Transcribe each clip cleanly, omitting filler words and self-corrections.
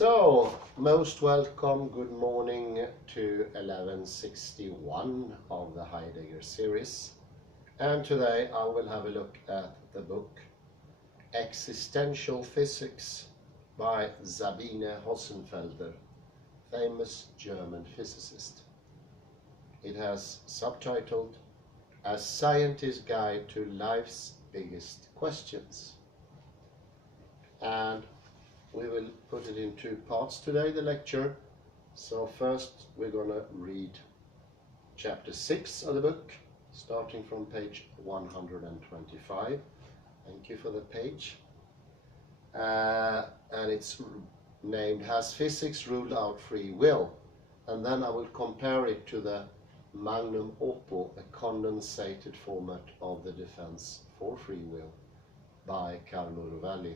So, most welcome, good morning to 1161 of the Heidegger series. And today I will have a look at the book Existential Physics by Sabine Hossenfelder, famous German physicist. It has subtitled A Scientist's Guide to Life's Biggest Questions. And we will put it in two parts today, the lecture. So first we're going to read chapter 6 of the book, starting from page 125. Thank you for the page. And it's named Has Physics Ruled Out Free Will? And then I will compare it to the Magnum Opus, a condensated format of the defense for free will by Carlo Rovelli.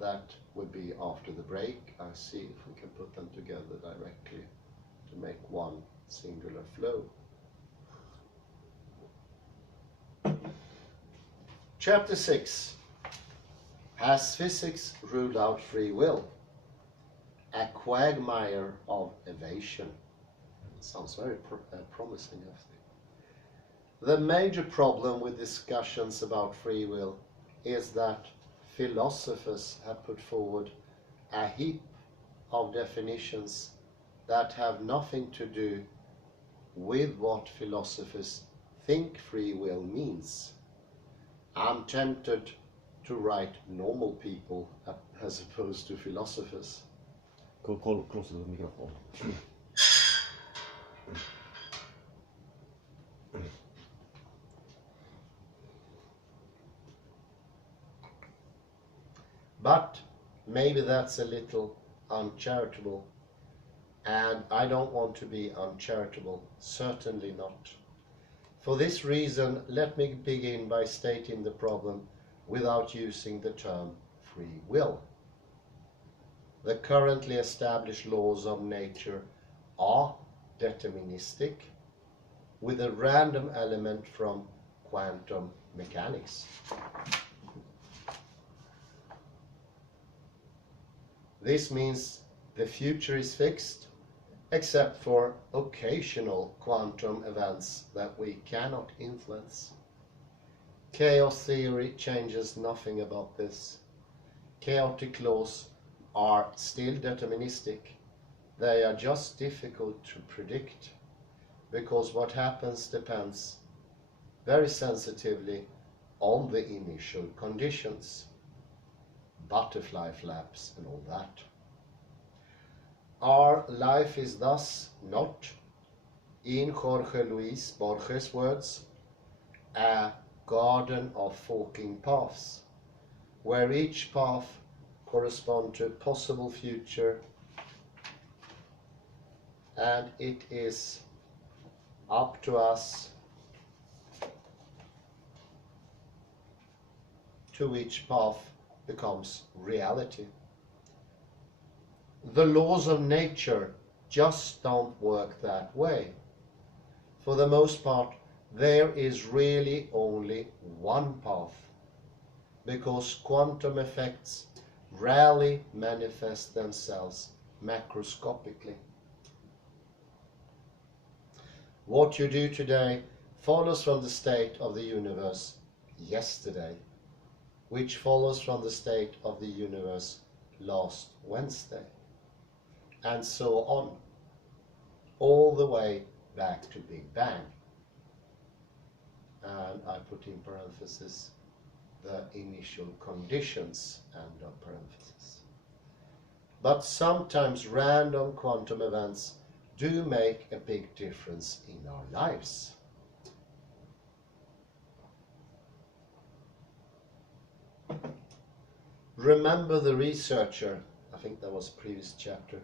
That will be after the break. I'll see if we can put them together directly to make one singular flow. Chapter 6. Has Physics Ruled Out Free Will? A quagmire of evasion. Sounds very promising, I think. The major problem with discussions about free will is that philosophers have put forward a heap of definitions that have nothing to do with what philosophers think free will means. I'm tempted to write normal people as opposed to philosophers. Close to the microphone. But maybe that's a little uncharitable, and I don't want to be uncharitable, certainly not. For this reason, let me begin by stating the problem without using the term free will. The currently established laws of nature are deterministic, with a random element from quantum mechanics. This means the future is fixed, except for occasional quantum events that we cannot influence. Chaos theory changes nothing about this. Chaotic laws are still deterministic. They are just difficult to predict, because what happens depends very sensitively on the initial conditions. Butterfly flaps and all that. Our life is thus not, in Jorge Luis Borges' words, a garden of forking paths, where each path corresponds to a possible future, and it is up to us to which path becomes reality. The laws of nature just don't work that way. For the most part, there is really only one path, because quantum effects rarely manifest themselves macroscopically. What you do today follows from the state of the universe yesterday, which follows from the state of the universe last Wednesday, and so on, all the way back to Big Bang. And I put in parentheses the initial conditions, end of parentheses. But sometimes random quantum events do make a big difference in our lives. Remember the researcher, I think that was previous chapter,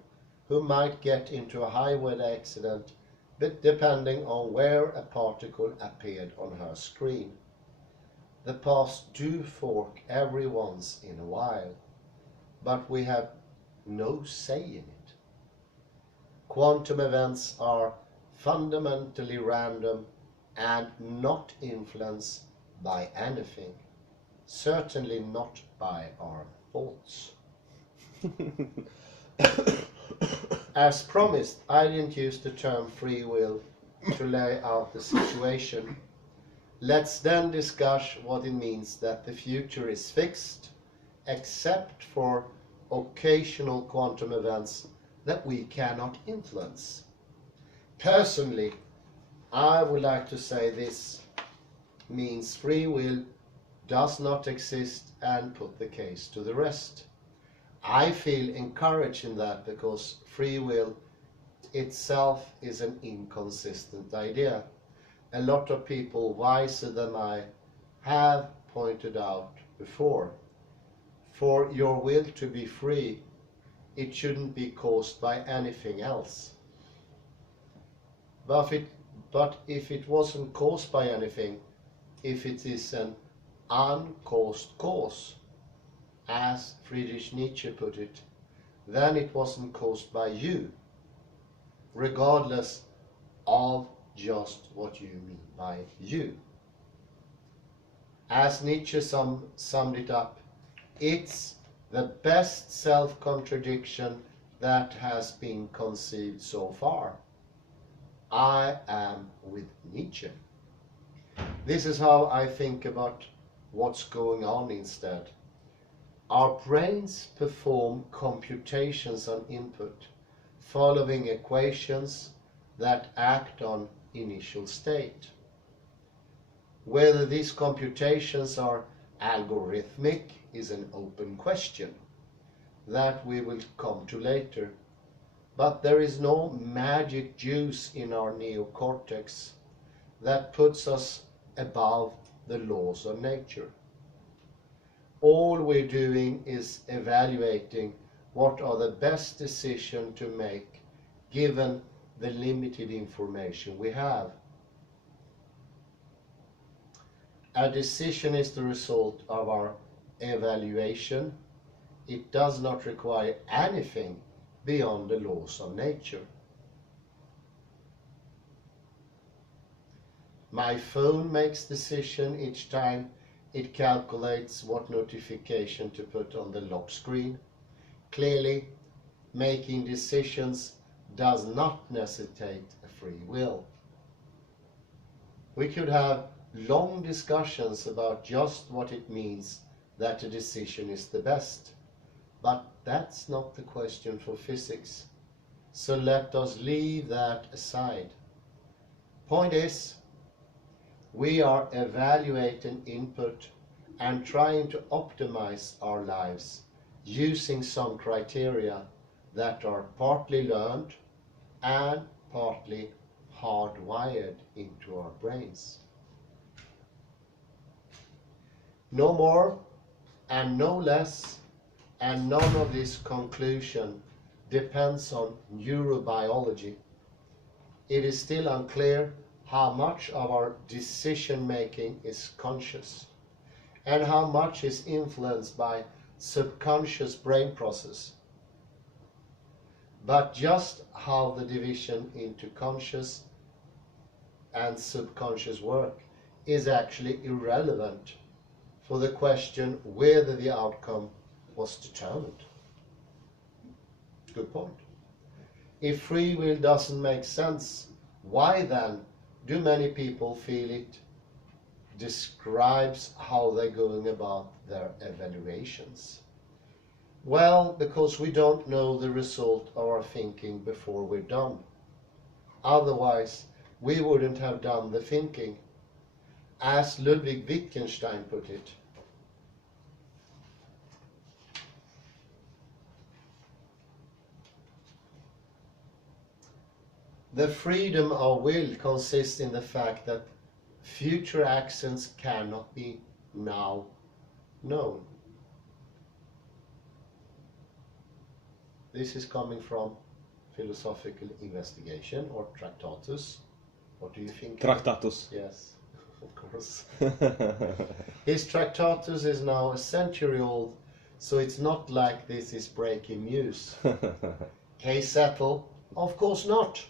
who might get into a highway accident, but depending on where a particle appeared on her screen. The paths do fork every once in a while, but we have no say in it. Quantum events are fundamentally random and not influenced by anything. Certainly not by our thoughts. As promised, I didn't use the term free will to lay out the situation. Let's then discuss what it means that the future is fixed, except for occasional quantum events that we cannot influence. Personally, I would like to say this means free will does not exist and put the case to the rest. I feel encouraged in that because free will itself is an inconsistent idea. A lot of people wiser than I have pointed out before. For your will to be free, it shouldn't be caused by anything else. But if it wasn't caused by anything, if it is an uncaused cause, as Friedrich Nietzsche put it, then it wasn't caused by you, regardless of just what you mean by you. As Nietzsche summed it up, it's the best self-contradiction that has been conceived so far. I am with Nietzsche. This is how I think about what's going on instead. Our brains perform computations on input, following equations that act on initial state. Whether these computations are algorithmic is an open question that we will come to later. But there is no magic juice in our neocortex that puts us above the laws of nature. All we're doing is evaluating what are the best decisions to make given the limited information we have. A decision is the result of our evaluation. It does not require anything beyond the laws of nature. My phone makes decision each time it calculates what notification to put on the lock screen. Clearly, making decisions does not necessitate a free will. We could have long discussions about just what it means that a decision is the best, but that's not the question for physics. So let us leave that aside. Point is, we are evaluating input and trying to optimize our lives using some criteria that are partly learned and partly hardwired into our brains. No more and no less, and none of this conclusion depends on neurobiology. It is still unclear how much of our decision making is conscious and how much is influenced by subconscious brain process. But just how the division into conscious and subconscious work is actually irrelevant for the question whether the outcome was determined. Good point. If free will doesn't make sense, why then do many people feel it describes how they're going about their evaluations? Well, because we don't know the result of our thinking before we're done. Otherwise, we wouldn't have done the thinking. As Ludwig Wittgenstein put it, the freedom of will consists in the fact that future actions cannot be now known. This is coming from Philosophical Investigation, or Tractatus. What do you think? Tractatus. Yes, of course. His Tractatus is now a century old, so it's not like this is breaking news. Case settled? Of course not.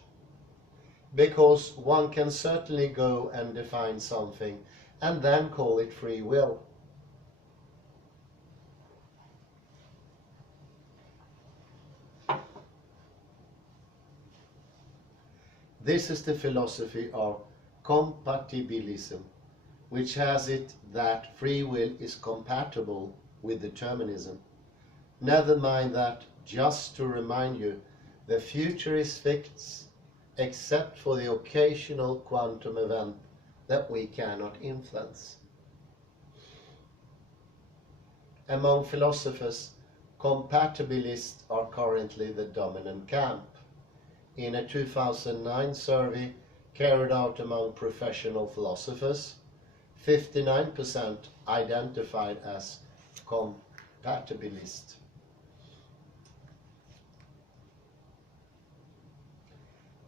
Because one can certainly go and define something and then call it free will. This is the philosophy of compatibilism, which has it that free will is compatible with determinism. Never mind that, just to remind you, the future is fixed except for the occasional quantum event that we cannot influence. Among philosophers, compatibilists are currently the dominant camp. In a 2009 survey carried out among professional philosophers, 59% identified as compatibilist.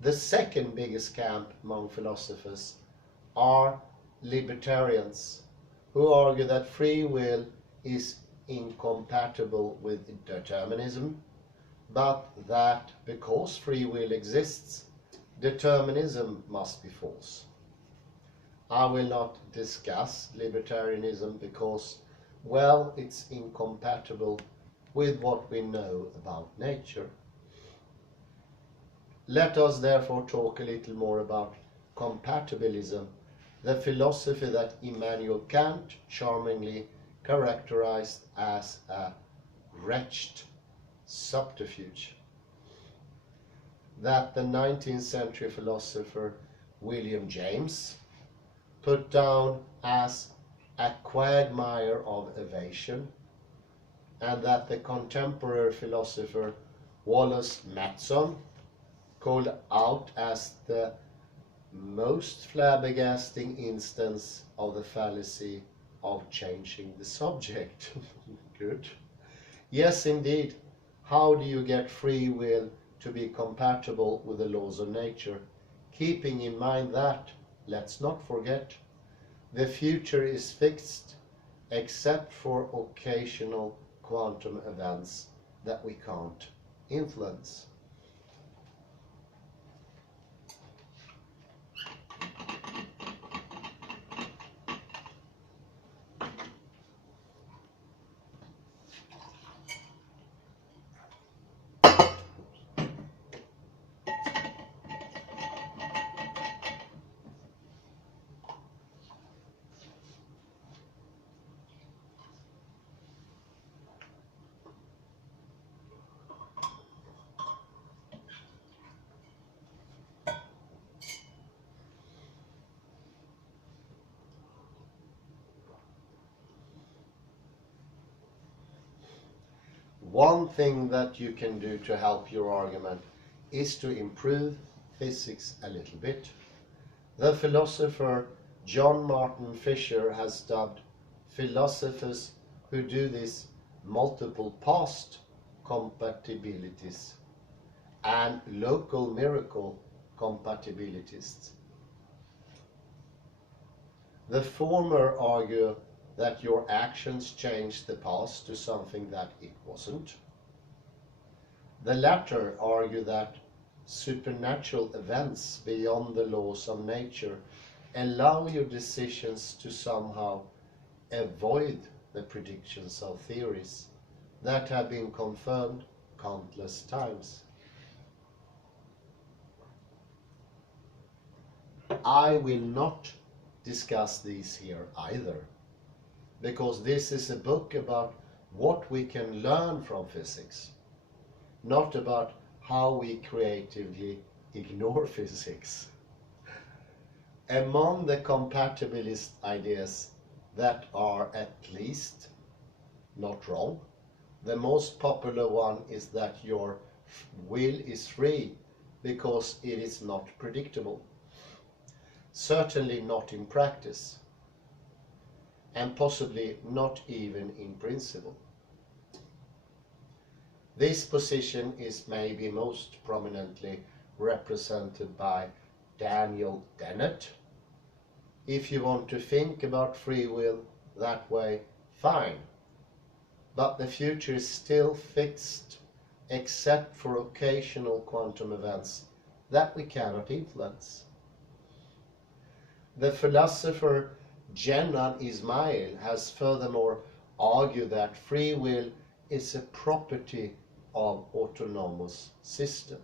The second biggest camp among philosophers are libertarians, who argue that free will is incompatible with determinism, but that because free will exists, determinism must be false. I will not discuss libertarianism because, well, it's incompatible with what we know about nature. Let us therefore talk a little more about compatibilism, the philosophy that Immanuel Kant charmingly characterized as a wretched subterfuge, that the 19th century philosopher William James put down as a quagmire of evasion, and that the contemporary philosopher Wallace Matson called out as the most flabbergasting instance of the fallacy of changing the subject. Good. Yes, indeed. How do you get free will to be compatible with the laws of nature? Keeping in mind that, let's not forget, the future is fixed except for occasional quantum events that we can't influence. One thing that you can do to help your argument is to improve physics a little bit. The philosopher John Martin Fisher has dubbed philosophers who do this multiple past compatibilities and local miracle compatibilists. The former argue that your actions changed the past to something that it wasn't. The latter argue that supernatural events beyond the laws of nature allow your decisions to somehow avoid the predictions of theories that have been confirmed countless times. I will not discuss these here either, because this is a book about what we can learn from physics, not about how we creatively ignore physics. Among the compatibilist ideas that are at least not wrong, the most popular one is that your will is free because it is not predictable. Certainly not in practice, and possibly not even in principle. This position is maybe most prominently represented by Daniel Dennett. If you want to think about free will that way, fine. But the future is still fixed, except for occasional quantum events that we cannot influence. The philosopher Jenan Ismail has furthermore argued that free will is a property of autonomous systems.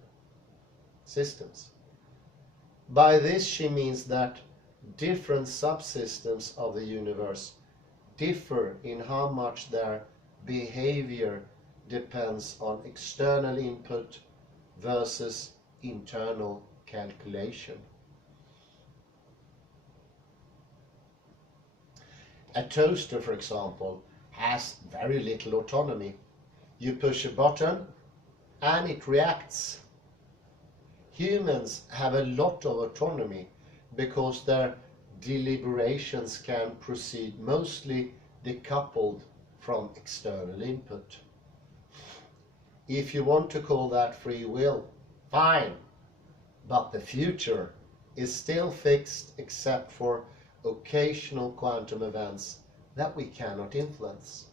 By this she means that different subsystems of the universe differ in how much their behavior depends on external input versus internal calculation. A toaster, for example, has very little autonomy. You push a button and it reacts. Humans have a lot of autonomy because their deliberations can proceed mostly decoupled from external input. If you want to call that free will, fine, but the future is still fixed except for occasional quantum events that we cannot influence.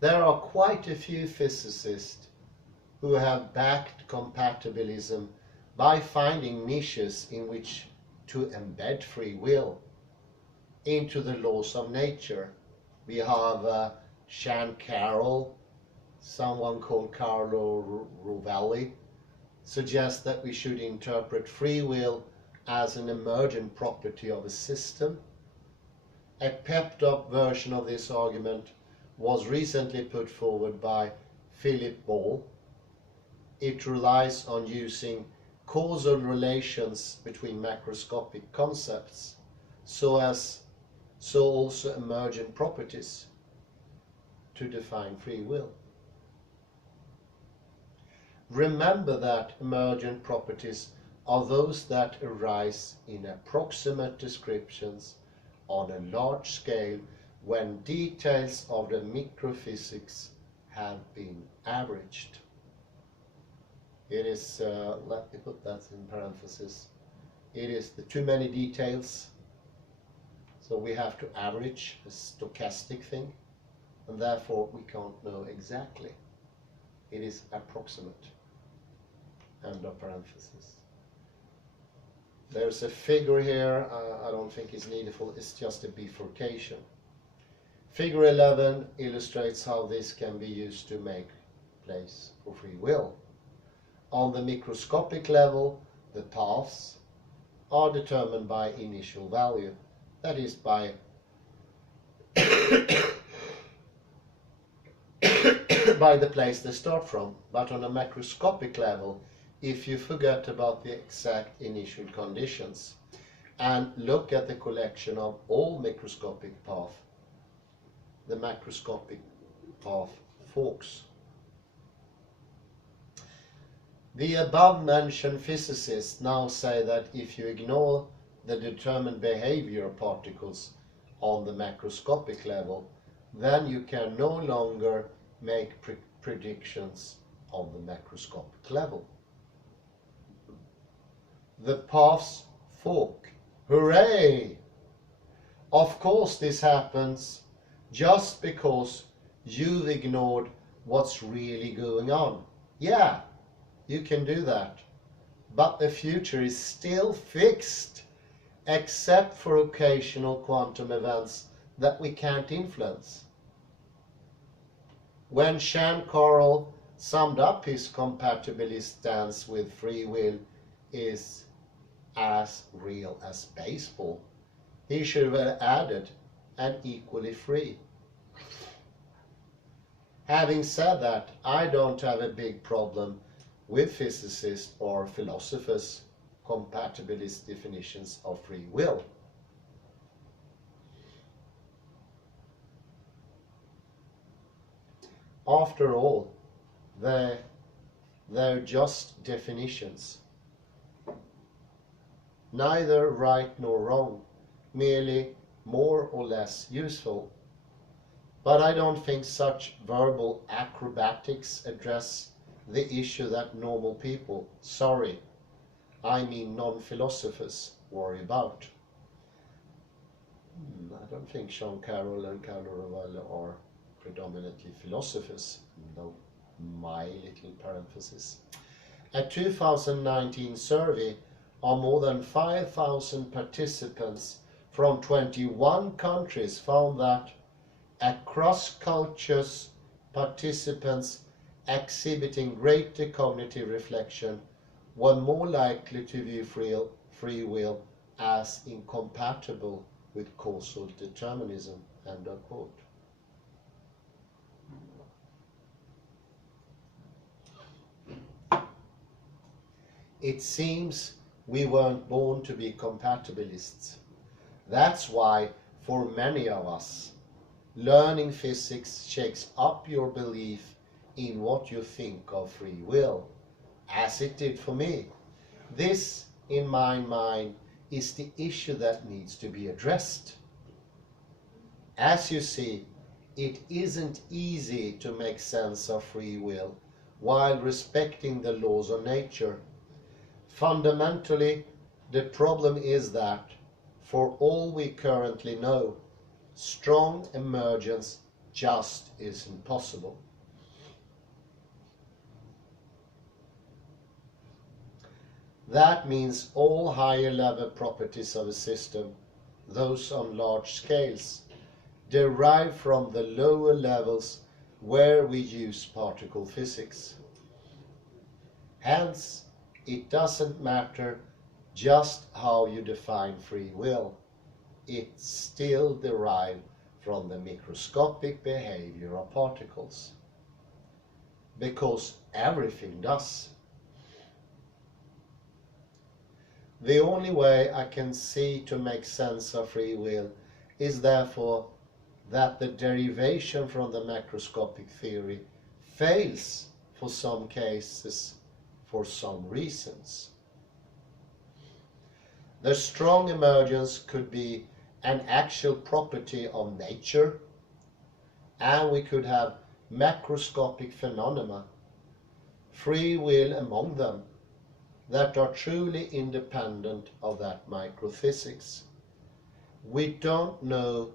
There are quite a few physicists who have backed compatibilism by finding niches in which to embed free will into the laws of nature. We have Sean Carroll, someone called Carlo Rovelli, suggests that we should interpret free will as an emergent property of a system. A pepped-up version of this argument was recently put forward by Philip Ball. It relies on using causal relations between macroscopic concepts, so also emergent properties, to define free will. Remember that emergent properties are those that arise in approximate descriptions on a large scale when details of the microphysics have been averaged. It is, let me put that in parentheses, it is the too many details, so we have to average a stochastic thing, and therefore we can't know exactly. It is approximate. End of parenthesis. There's a figure here, I don't think it's needful, it's just a bifurcation. Figure 11 illustrates how this can be used to make place for free will. On the microscopic level, the paths are determined by initial value, that is by by the place they start from. But on a macroscopic level, if you forget about the exact initial conditions and look at the collection of all microscopic paths, the macroscopic path forks. The above-mentioned physicists now say that if you ignore the determined behavior of particles on the macroscopic level, then you can no longer make predictions on the macroscopic level. The paths fork. Hooray! Of course this happens just because you've ignored what's really going on. Yeah, you can do that. But the future is still fixed, except for occasional quantum events that we can't influence. When Sean Carroll summed up his compatibilist stance with free will is as real as baseball, he should have added and equally free. Having said that, I don't have a big problem with physicists or philosophers' compatibilist definitions of free will. After all, they're just definitions. Neither right nor wrong, merely more or less useful. But I don't think such verbal acrobatics address the issue that normal people, I mean non-philosophers, worry about. I don't think Sean Carroll and Carlo Rovelli are predominantly philosophers, no, my little parenthesis. A 2019 survey of more than 5,000 participants from 21 countries found that across cultures, participants exhibiting greater cognitive reflection were more likely to view free will as incompatible with causal determinism, end of quote. It seems we weren't born to be compatibilists. That's why, for many of us, learning physics shakes up your belief in what you think of free will, as it did for me. This, in my mind, is the issue that needs to be addressed. As you see, it isn't easy to make sense of free will while respecting the laws of nature. Fundamentally, the problem is that, for all we currently know, strong emergence just isn't possible. That means all higher level properties of a system, those on large scales, derive from the lower levels where we use particle physics. Hence, it doesn't matter just how you define free will. It's still derived from the microscopic behavior of particles. Because everything does. The only way I can see to make sense of free will is therefore that the derivation from the macroscopic theory fails for some cases for some reasons. The strong emergence could be an actual property of nature, and we could have macroscopic phenomena, free will among them, that are truly independent of that microphysics. We don't now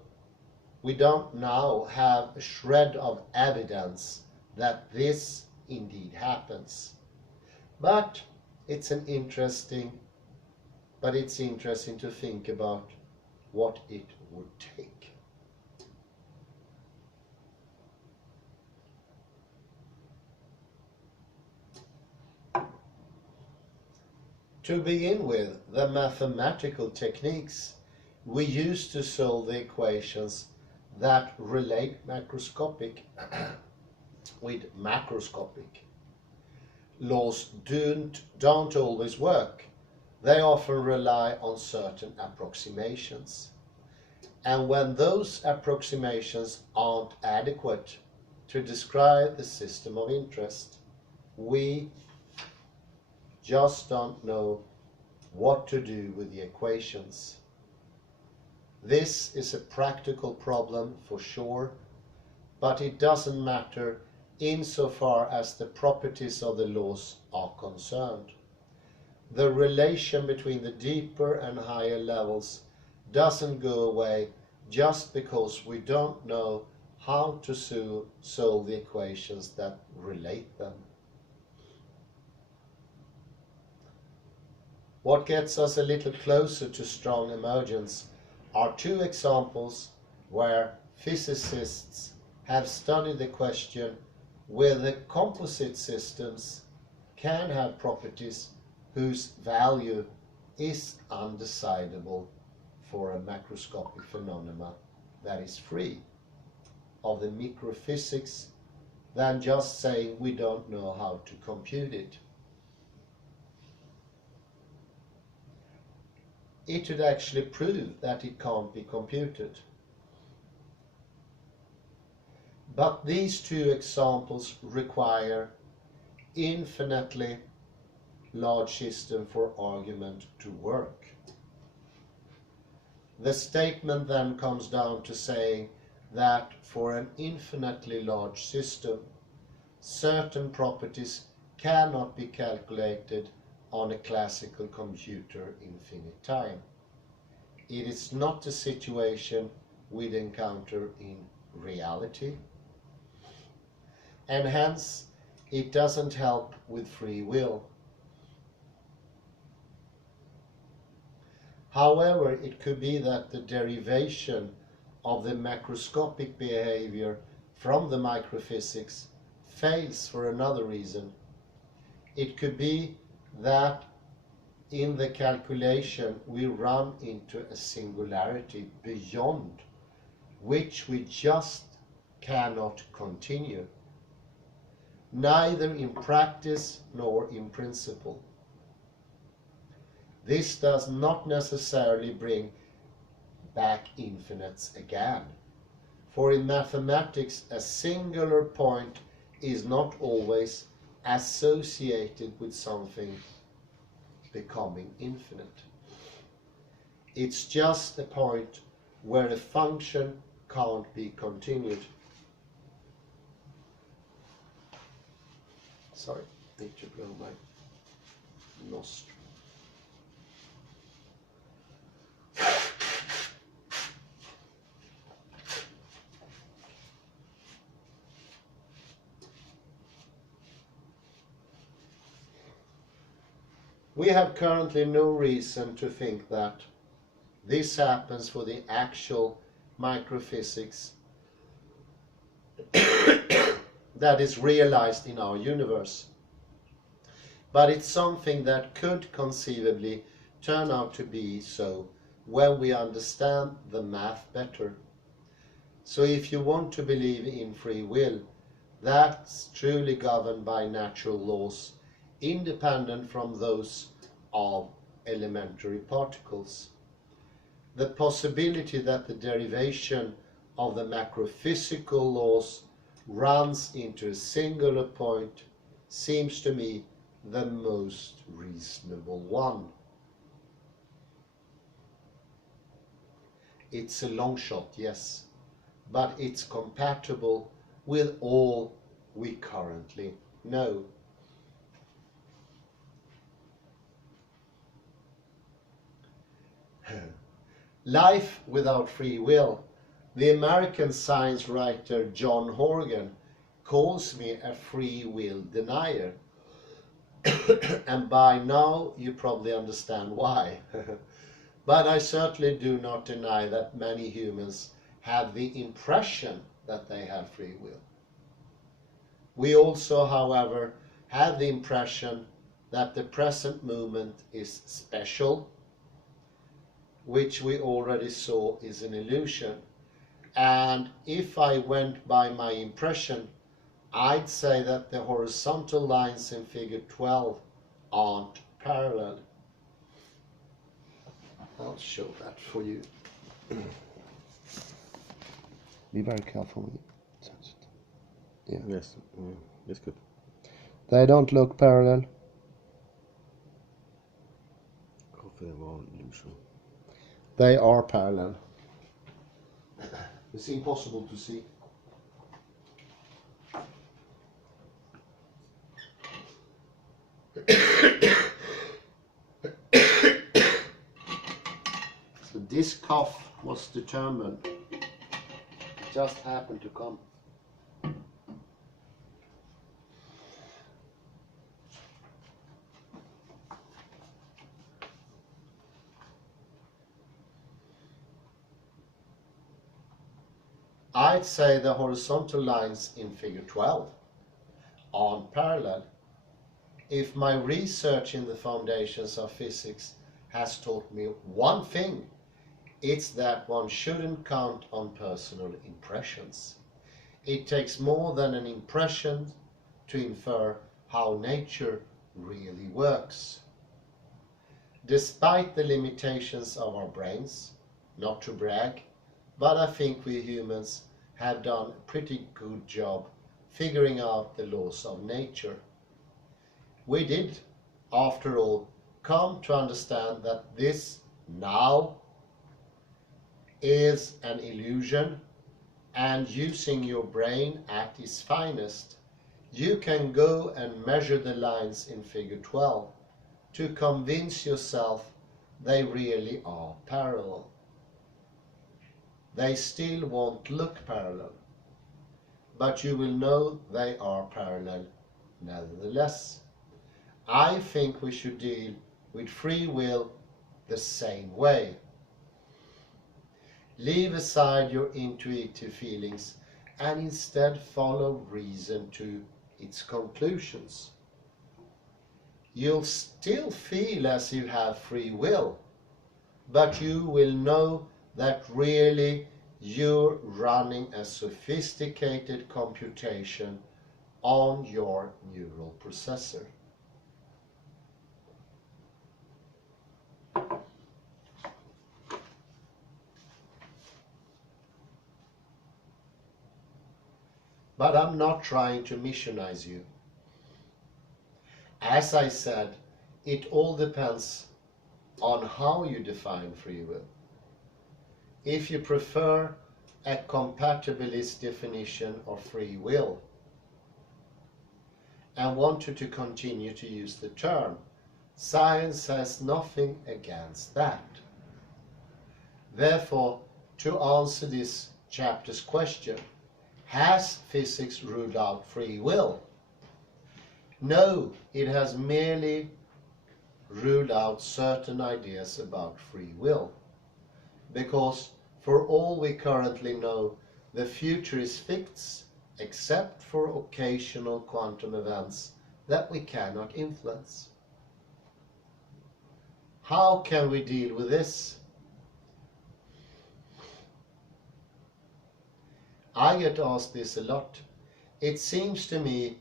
have a shred of evidence that this indeed happens. But it's interesting to think about what it would take. To begin with, the mathematical techniques we use to solve the equations that relate macroscopic with macroscopic laws don't always work. They often rely on certain approximations. And when those approximations aren't adequate to describe the system of interest, we just don't know what to do with the equations. This is a practical problem for sure, but it doesn't matter insofar as the properties of the laws are concerned. The relation between the deeper and higher levels doesn't go away just because we don't know how to solve the equations that relate them. What gets us a little closer to strong emergence are two examples where physicists have studied the question whether composite systems can have properties whose value is undecidable for a macroscopic phenomena that is free of the microphysics than just saying we don't know how to compute it. It would actually prove that it can't be computed. But these two examples require infinitely large system for argument to work. The statement then comes down to saying that for an infinitely large system, certain properties cannot be calculated on a classical computer infinite time. It is not a situation we'd encounter in reality, and hence it doesn't help with free will. However, it could be that the derivation of the macroscopic behavior from the microphysics fails for another reason. It could be that in the calculation we run into a singularity beyond which we just cannot continue, neither in practice nor in principle. This does not necessarily bring back infinites again, for in mathematics a singular point is not always associated with something becoming infinite. It's just a point where a function can't be continued. Sorry, need to blow my nostril. We have currently no reason to think that this happens for the actual microphysics that is realized in our universe. But it's something that could conceivably turn out to be so when we understand the math better. So if you want to believe in free will, that's truly governed by natural laws, independent from those of elementary particles. The possibility that the derivation of the macrophysical laws runs into a singular point seems to me the most reasonable one. It's a long shot, yes, but it's compatible with all we currently know. Life without free will. The American science writer John Horgan calls me a free will denier. And by now you probably understand why. But I certainly do not deny that many humans have the impression that they have free will. We also, however, have the impression that the present moment is special, which we already saw is an illusion. And if I went by my impression, I'd say that the horizontal lines in figure 12 aren't parallel. I'll show that for you. Be very careful with it. Yeah. Yes, that's good. They don't look parallel. Coffee var illusion. They are parallel. It's impossible to see. So this cough was determined. It just happened to come. I'd say the horizontal lines in figure 12 aren't parallel. If my research in the foundations of physics has taught me one thing, it's that one shouldn't count on personal impressions. It takes more than an impression to infer how nature really works. Despite the limitations of our brains, not to brag, but I think we humans have done a pretty good job figuring out the laws of nature. We did, after all, come to understand that this now is an illusion, and using your brain at its finest, you can go and measure the lines in figure 12 to convince yourself they really are parallel. They still won't look parallel, but you will know they are parallel nevertheless. I think we should deal with free will the same way. Leave aside your intuitive feelings and instead follow reason to its conclusions. You'll still feel as you have free will, but you will know that really you're running a sophisticated computation on your neural processor. But I'm not trying to missionize you. As I said, it all depends on how you define free will. If you prefer a compatibilist definition of free will and wanted to continue to use the term, science has nothing against that. Therefore, to answer this chapter's question, has physics ruled out free will? No, it has merely ruled out certain ideas about free will. Because for all we currently know, the future is fixed, except for occasional quantum events that we cannot influence. How can we deal with this? I get asked this a lot. It seems to me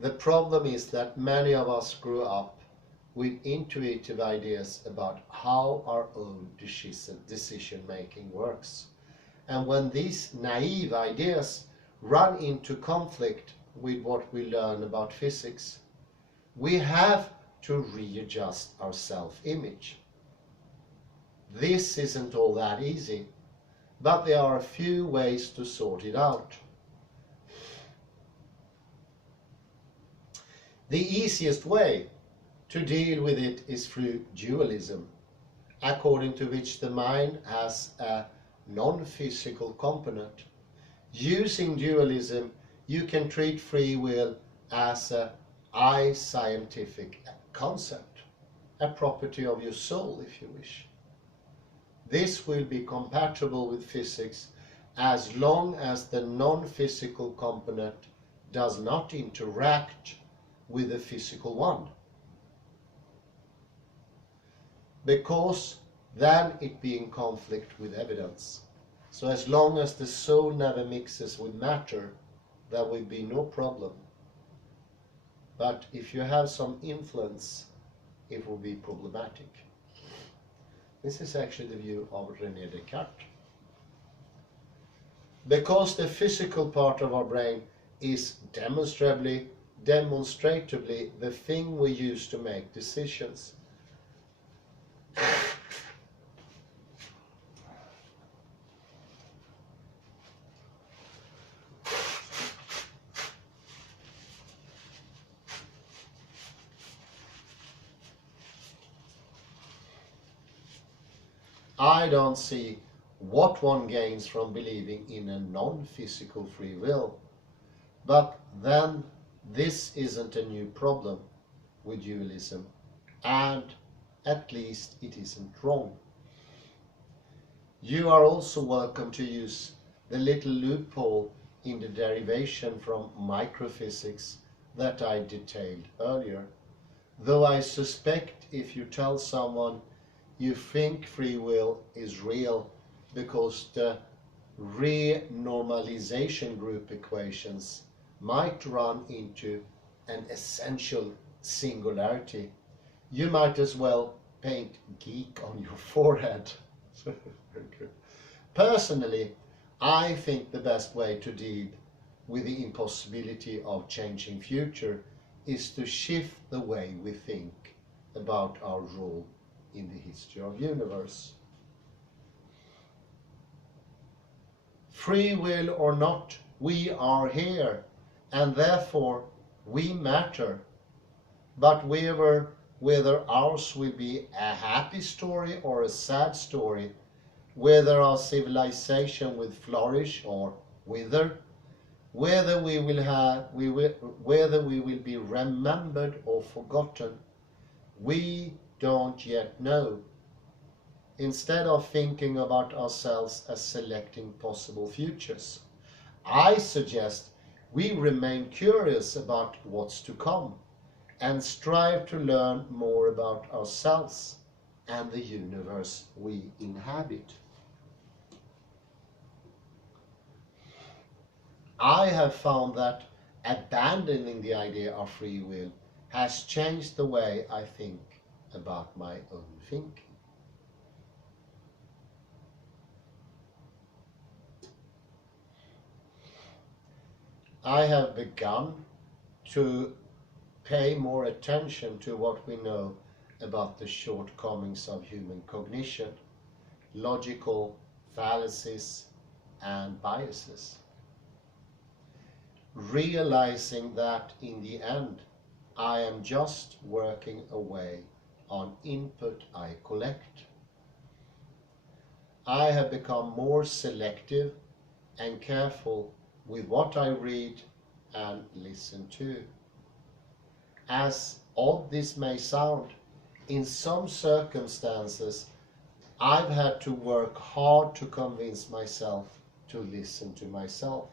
the problem is that many of us grew up with intuitive ideas about how our own decision making works. And when these naive ideas run into conflict with what we learn about physics, we have to readjust our self-image. This isn't all that easy, but there are a few ways to sort it out. The easiest way to deal with it is through dualism, according to which the mind has a non-physical component. Using dualism, you can treat free will as a scientific concept, a property of your soul, if you wish. This will be compatible with physics as long as the non-physical component does not interact with the physical one. Because then it be in conflict with evidence. So as long as the soul never mixes with matter, there will be no problem. But if you have some influence, it will be problematic. This is actually the view of René Descartes. Because the physical part of our brain is demonstrably the thing we use to make decisions. I don't see what one gains from believing in a non-physical free will, but then this isn't a new problem with dualism, and at least it isn't wrong. You are also welcome to use the little loophole in the derivation from microphysics that I detailed earlier, though I suspect if you tell someone you think free will is real because the renormalization group equations might run into an essential singularity, you might as well paint geek on your forehead. Personally, I think the best way to deal with the impossibility of changing future is to shift the way we think about our role in the history of the universe. Free will or not, we are here, and therefore we matter. But whether ours will be a happy story or a sad story, whether our civilization will flourish or wither, whether we will be remembered or forgotten, we don't yet know. instead of thinking about ourselves as selecting possible futures. I suggest we remain curious about what's to come and strive to learn more about ourselves and the universe we inhabit. I have found that abandoning the idea of free will has changed the way I think about my own thinking. I have begun to pay more attention to what we know about the shortcomings of human cognition, logical fallacies and biases, realizing that in the end I am just working away on input I collect. I have become more selective and careful with what I read and listen to. As odd this may sound, in some circumstances I've had to work hard to convince myself to listen to myself.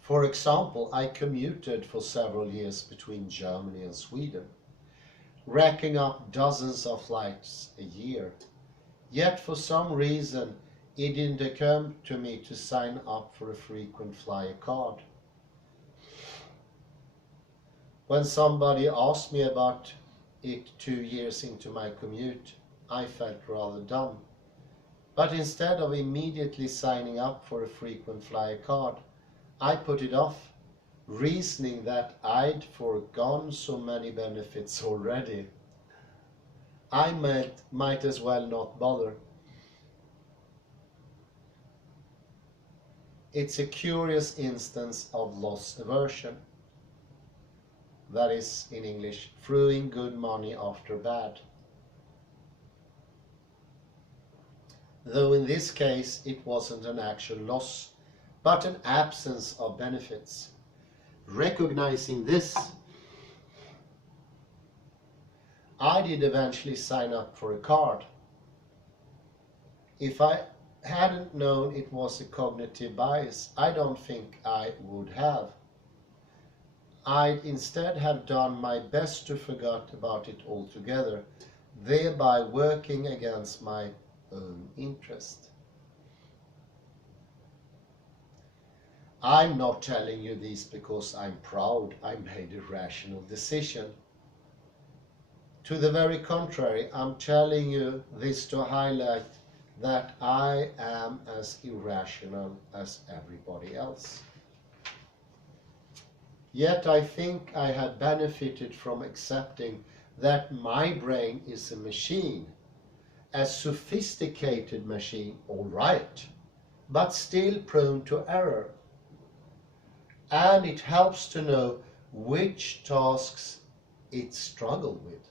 For example, I commuted for several years between Germany and Sweden, racking up dozens of flights a year. Yet for some reason it didn't occur to me to sign up for a frequent flyer card. When somebody asked me about it 2 years into my commute, I felt rather dumb. But instead of immediately signing up for a frequent flyer card, I put it off, reasoning that I'd foregone so many benefits already. I might as well not bother. It's a curious instance of loss aversion. That is, in English, throwing good money after bad. Though in this case it wasn't an actual loss, but an absence of benefits. Recognizing this, I did eventually sign up for a card. If I hadn't known it was a cognitive bias, I don't think I would have. I'd instead have done my best to forget about it altogether, thereby working against my own interest. I'm not telling you this because I'm proud I made a rational decision. To the very contrary, I'm telling you this to highlight that I am as irrational as everybody else. Yet I think I have benefited from accepting that my brain is a machine, a sophisticated machine, all right, but still prone to error. And it helps to know which tasks it struggled with.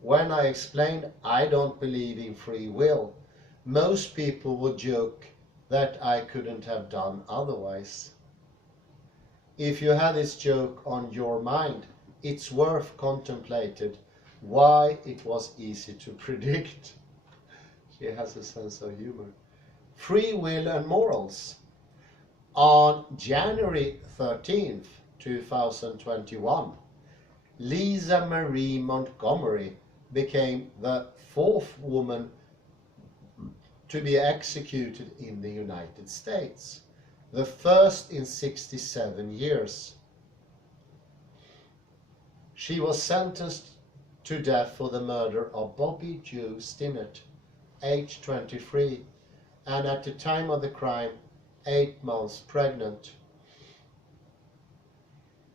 When I explained I don't believe in free will, most people would joke that I couldn't have done otherwise. If you had this joke on your mind, it's worth contemplating why it was easy to predict. She has a sense of humor. Free will and morals. On January 13th, 2021, Lisa Marie Montgomery became the 4th woman to be executed in the United States, the first in 67 years. She was sentenced to death for the murder of Bobby Jo Stinnett, age 23, and at the time of the crime, 8 months pregnant.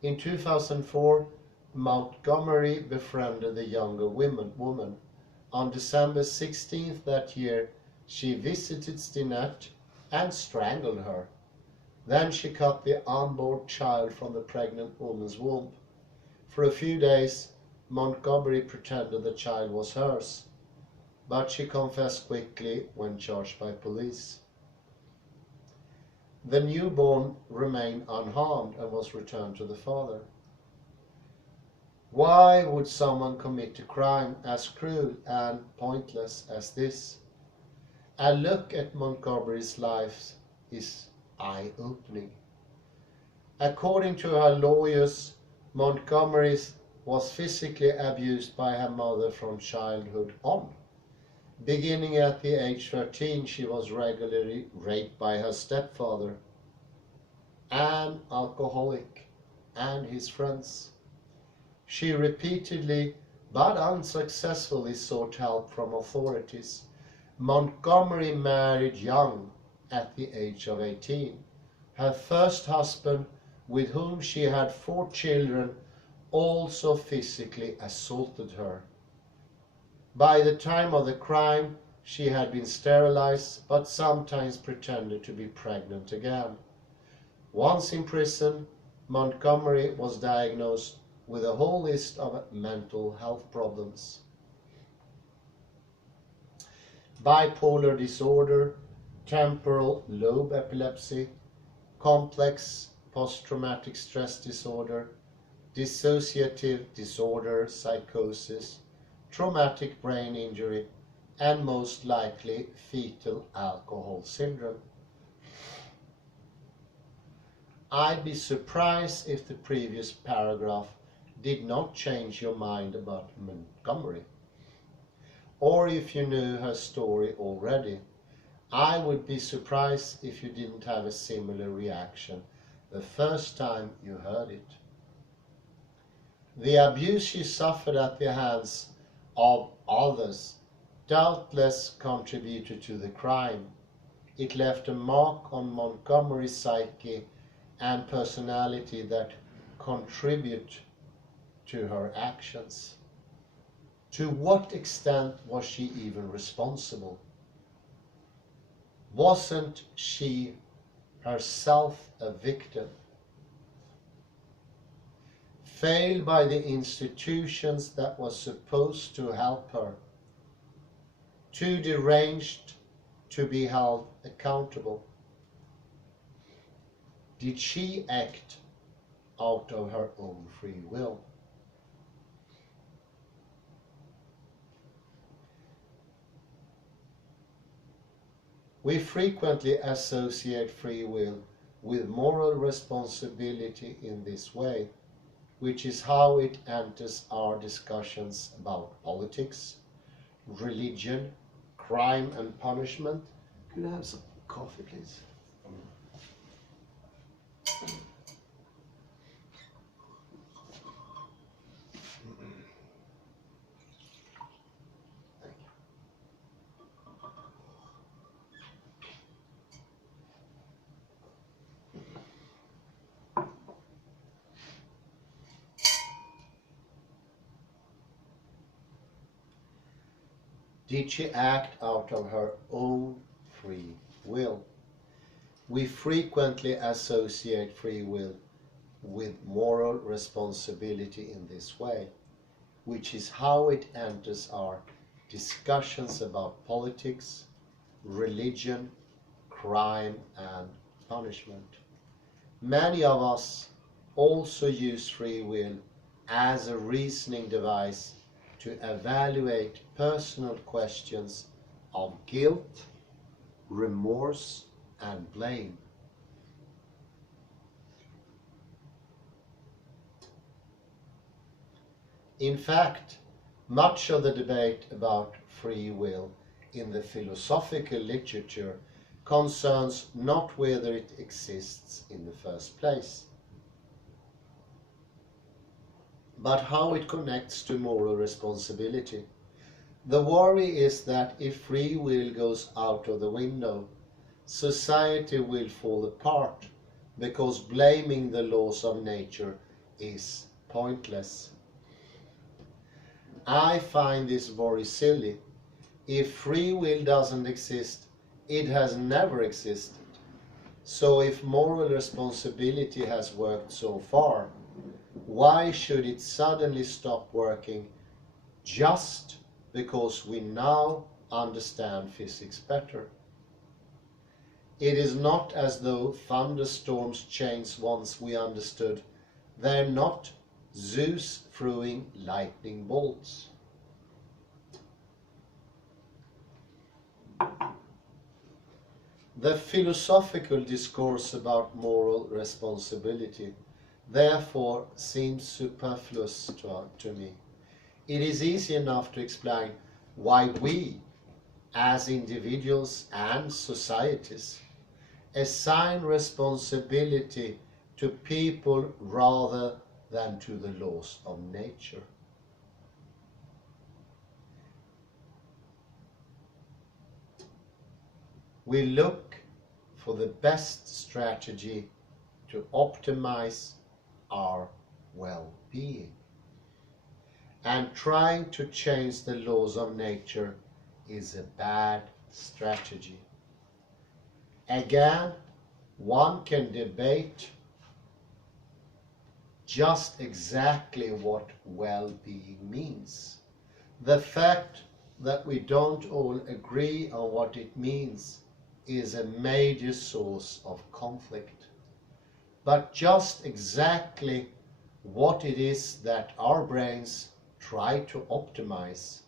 In 2004, Montgomery befriended the younger woman. On December 16th that year, she visited Stinnett and strangled her. Then she cut the unborn child from the pregnant woman's womb. For a few days, Montgomery pretended the child was hers, but she confessed quickly when charged by police. The newborn remained unharmed and was returned to the father. Why would someone commit a crime as cruel and pointless as this? A look at Montgomery's life is eye-opening. According to her lawyers, Montgomery was physically abused by her mother from childhood on. Beginning at the age 13, she was regularly raped by her stepfather, an alcoholic, and his friends. She repeatedly but unsuccessfully sought help from authorities. Montgomery married young, at the age of 18. Her first husband, with whom she had 4 children, also physically assaulted her. By the time of the crime, she had been sterilized, but sometimes pretended to be pregnant again. Once in prison, Montgomery was diagnosed with a whole list of mental health problems. Bipolar disorder, temporal lobe epilepsy, complex post-traumatic stress disorder, dissociative disorder, psychosis, traumatic brain injury, and most likely fetal alcohol syndrome. I'd be surprised if the previous paragraph did not change your mind about Montgomery. Or if you knew her story already. I would be surprised if you didn't have a similar reaction the first time you heard it. The abuse she suffered at the hands of others doubtless contributed to the crime. It left a mark on Montgomery's psyche and personality that contribute to her actions. To what extent was she even responsible? Wasn't she herself a victim? Failed by the institutions that were supposed to help her, too deranged to be held accountable. Did she act out of her own free will? We frequently associate free will with moral responsibility in this way, which is how it enters our discussions about politics, religion, crime and punishment. Could I have some coffee, please? Did she act out of her own free will? We frequently associate free will with moral responsibility in this way, which is how it enters our discussions about politics, religion, crime and punishment. Many of us also use free will as a reasoning device to evaluate personal questions of guilt, remorse, and blame. In fact, much of the debate about free will in the philosophical literature concerns not whether it exists in the first place, but how it connects to moral responsibility. The worry is that if free will goes out of the window, society will fall apart because blaming the laws of nature is pointless. I find this very silly. If free will doesn't exist, it has never existed. So if moral responsibility has worked so far, why should it suddenly stop working just because we now understand physics better? It is not as though thunderstorms changed once we understood they're not Zeus throwing lightning bolts. The philosophical discourse about moral responsibility therefore seems superfluous to me. It is easy enough to explain why we, as individuals and societies, assign responsibility to people rather than to the laws of nature. We look for the best strategy to optimize our well-being. And trying to change the laws of nature is a bad strategy. Again, one can debate just exactly what well-being means. The fact that we don't all agree on what it means is a major source of conflict. But just exactly what it is that our brains try to optimize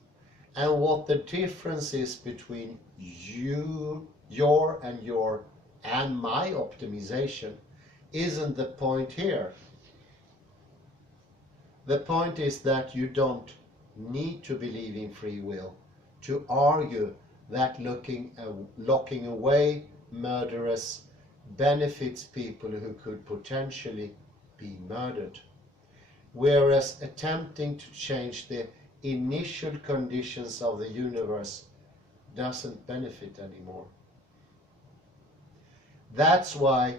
and what the difference is between your and my optimization isn't the point here. The point is that you don't need to believe in free will to argue that locking away murderers benefits people who could potentially be murdered, whereas attempting to change the initial conditions of the universe doesn't benefit anymore. That's why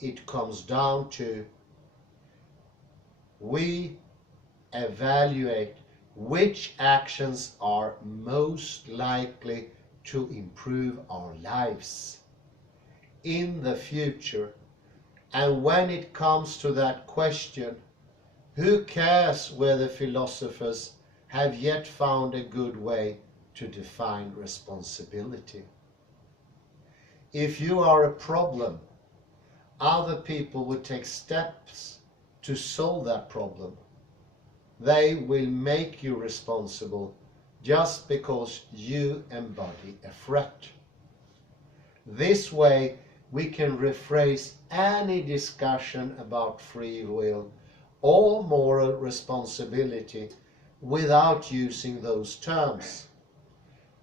it comes down to we evaluate which actions are most likely to improve our lives in the future. And when it comes to that question, who cares whether philosophers have yet found a good way to define responsibility? If you are a problem, other people would take steps to solve that problem. They will make you responsible just because you embody a threat. This way, we can rephrase any discussion about free will or moral responsibility without using those terms.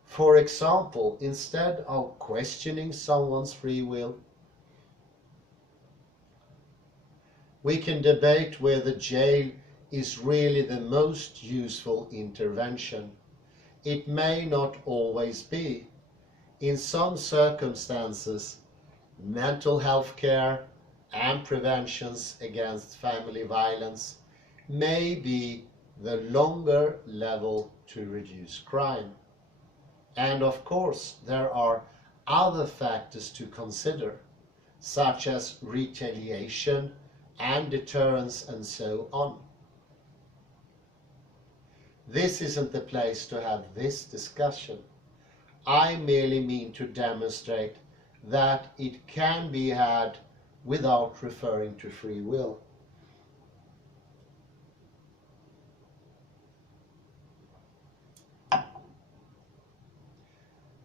For example, instead of questioning someone's free will, we can debate whether jail is really the most useful intervention. It may not always be. In some circumstances, mental health care and preventions against family violence may be the longer level to reduce crime. And of course, there are other factors to consider, such as retaliation and deterrence and so on. This isn't the place to have this discussion. I merely mean to demonstrate that it can be had without referring to free will.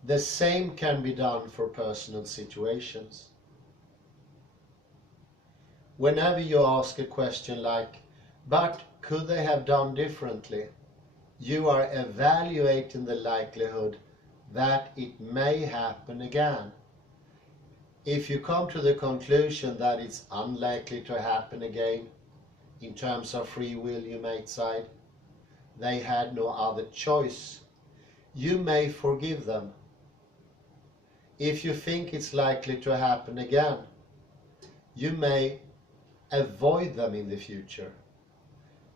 The same can be done for personal situations. Whenever you ask a question like, but could they have done differently? You are evaluating the likelihood that it may happen again. If you come to the conclusion that it's unlikely to happen again, in terms of free will, you might say, they had no other choice, you may forgive them. If you think it's likely to happen again, you may avoid them in the future.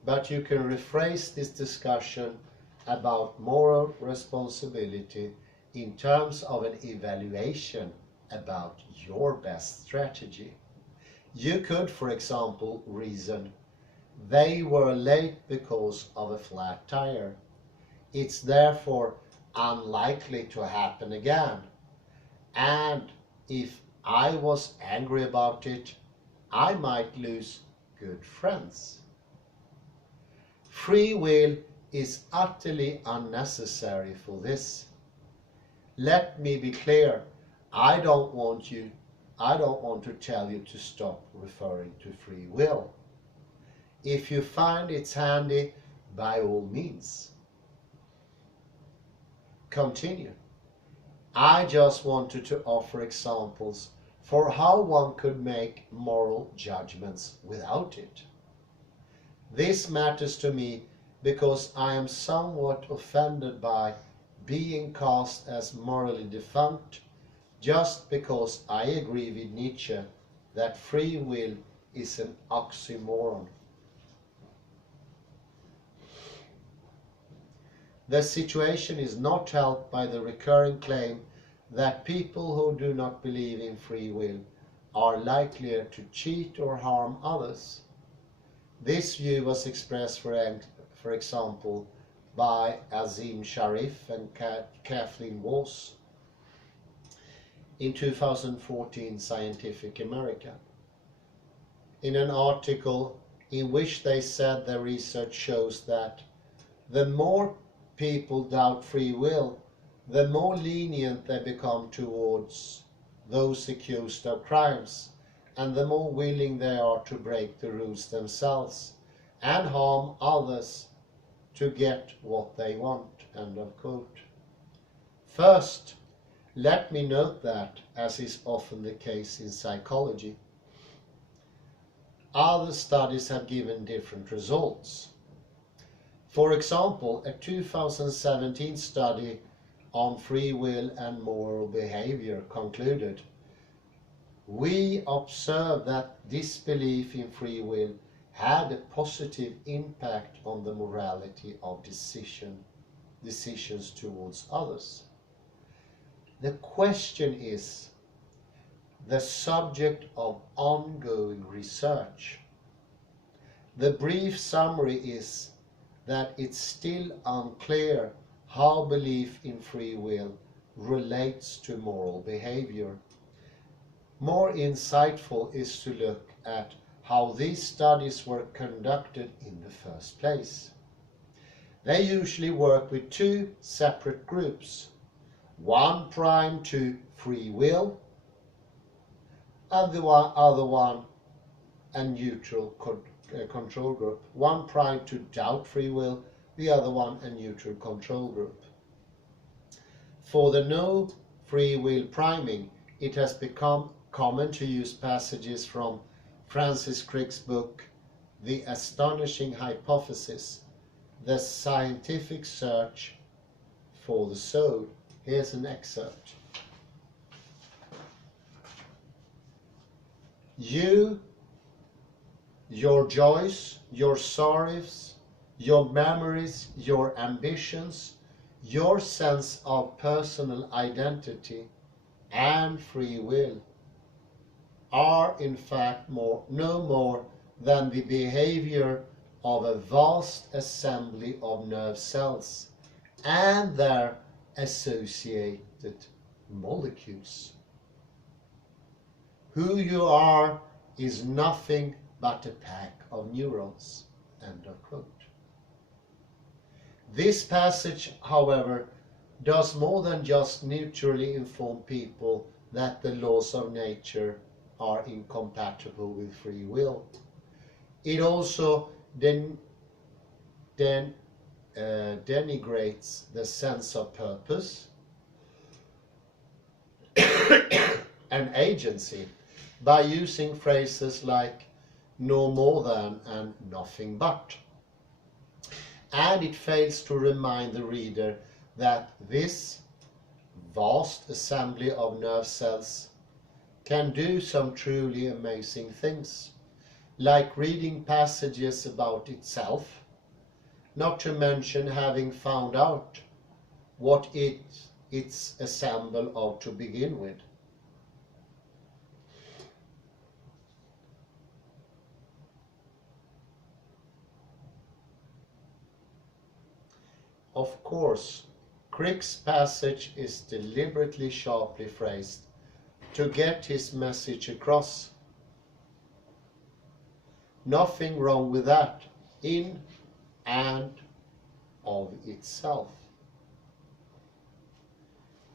But you can rephrase this discussion about moral responsibility in terms of an evaluation about your best strategy. You could, for example, reason, they were late because of a flat tire. It's therefore unlikely to happen again. And if I was angry about it, I might lose good friends. Free will is utterly unnecessary for this. Let me be clear, I don't want to tell you to stop referring to free will. If you find it's handy, by all means. Continue. I just wanted to offer examples for how one could make moral judgments without it. This matters to me because I am somewhat offended by being cast as morally defunct just because I agree with Nietzsche that free will is an oxymoron. The situation is not helped by the recurring claim that people who do not believe in free will are likelier to cheat or harm others. This view was expressed, for example, by Azim Sharif and Kathleen Walsh in 2014 Scientific American, in an article in which they said their research shows that the more people doubt free will, the more lenient they become towards those accused of crimes, and the more willing they are to break the rules themselves and harm others to get what they want. End of quote. First, let me note that, as is often the case in psychology, other studies have given different results. For example, a 2017 study on free will and moral behavior concluded, we observed that disbelief in free will had a positive impact on the morality of decisions towards others. The question is the subject of ongoing research. The brief summary is that it's still unclear how belief in free will relates to moral behavior. More insightful is to look at how these studies were conducted in the first place. They usually work with two separate groups, one primed to free will and the other one a neutral control group. One primed to doubt free will, the other one a neutral control group. For the no free will priming, it has become common to use passages from Francis Crick's book, The Astonishing Hypothesis, The Scientific Search for the Soul. Here's an excerpt. You, your joys, your sorrows, your memories, your ambitions, your sense of personal identity and free will are in fact no more than the behavior of a vast assembly of nerve cells and their associated molecules. Who you are is nothing but a pack of neurons. End of quote. This passage, however, does more than just neutrally inform people that the laws of nature are incompatible with free will. It also denigrates the sense of purpose and agency by using phrases like no more than and nothing but. And it fails to remind the reader that this vast assembly of nerve cells can do some truly amazing things, like reading passages about itself, not to mention having found out what it's assembled of to begin with. Of course, Crick's passage is deliberately sharply phrased to get his message across. Nothing wrong with that, in and of itself.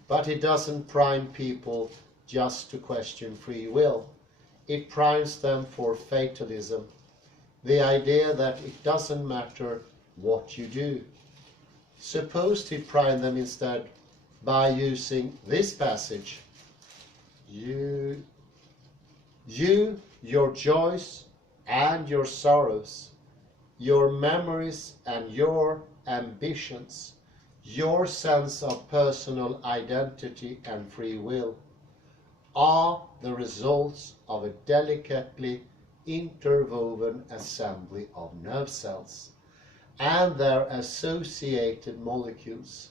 But it doesn't prime people just to question free will. It primes them for fatalism, the idea that it doesn't matter what you do. Suppose it primed them instead by using this passage. You, your joys and your sorrows, your memories and your ambitions, your sense of personal identity and free will are the results of a delicately interwoven assembly of nerve cells and their associated molecules.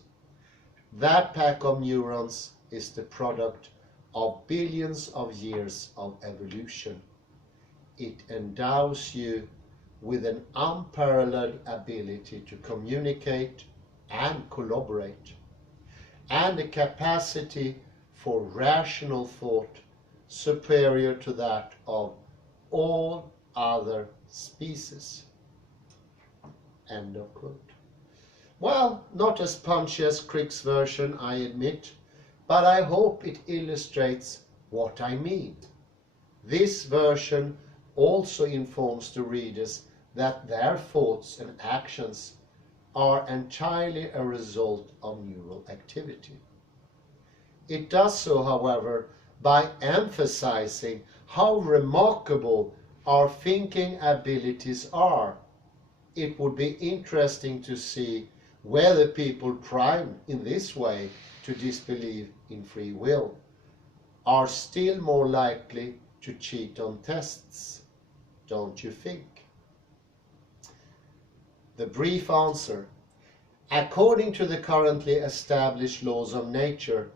That pack of neurons is the product of billions of years of evolution. It endows you with an unparalleled ability to communicate and collaborate, and a capacity for rational thought superior to that of all other species. End of quote. Well, not as punchy as Crick's version, I admit, but I hope it illustrates what I mean. This version also informs the readers that their thoughts and actions are entirely a result of neural activity. It does so, however, by emphasizing how remarkable our thinking abilities are. It would be interesting to see whether people primed in this way to disbelieve in free will are still more likely to cheat on tests, don't you think? The brief answer: according to the currently established laws of nature,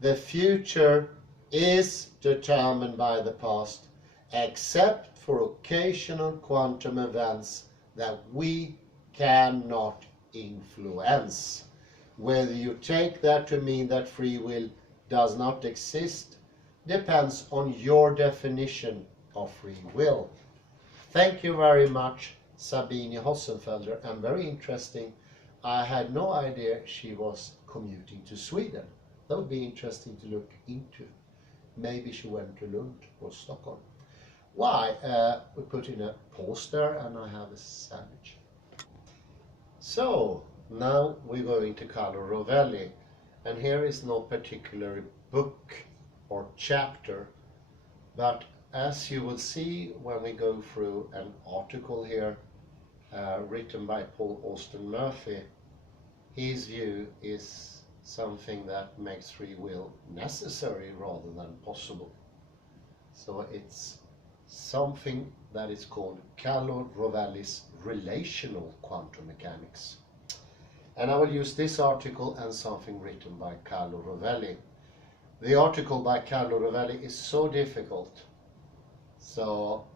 the future is determined by the past, except for occasional quantum events that we cannot influence. Whether you take that to mean that free will does not exist depends on your definition of free will. Thank you very much, Sabine Hossenfelder, and very interesting. I had no idea she was commuting to Sweden. That would be interesting to look into. Maybe she went to Lund or Stockholm. Why? We put in a pause there and I have a sandwich. So, now we're going to Carlo Rovelli, and here is no particular book or chapter, but as you will see when we go through an article here written by Paul Austin Murphy, his view is something that makes free will necessary rather than possible. So it's something that is called Carlo Rovelli's relational quantum mechanics. And I will use this article and something written by Carlo Rovelli. The article by Carlo Rovelli is so difficult, so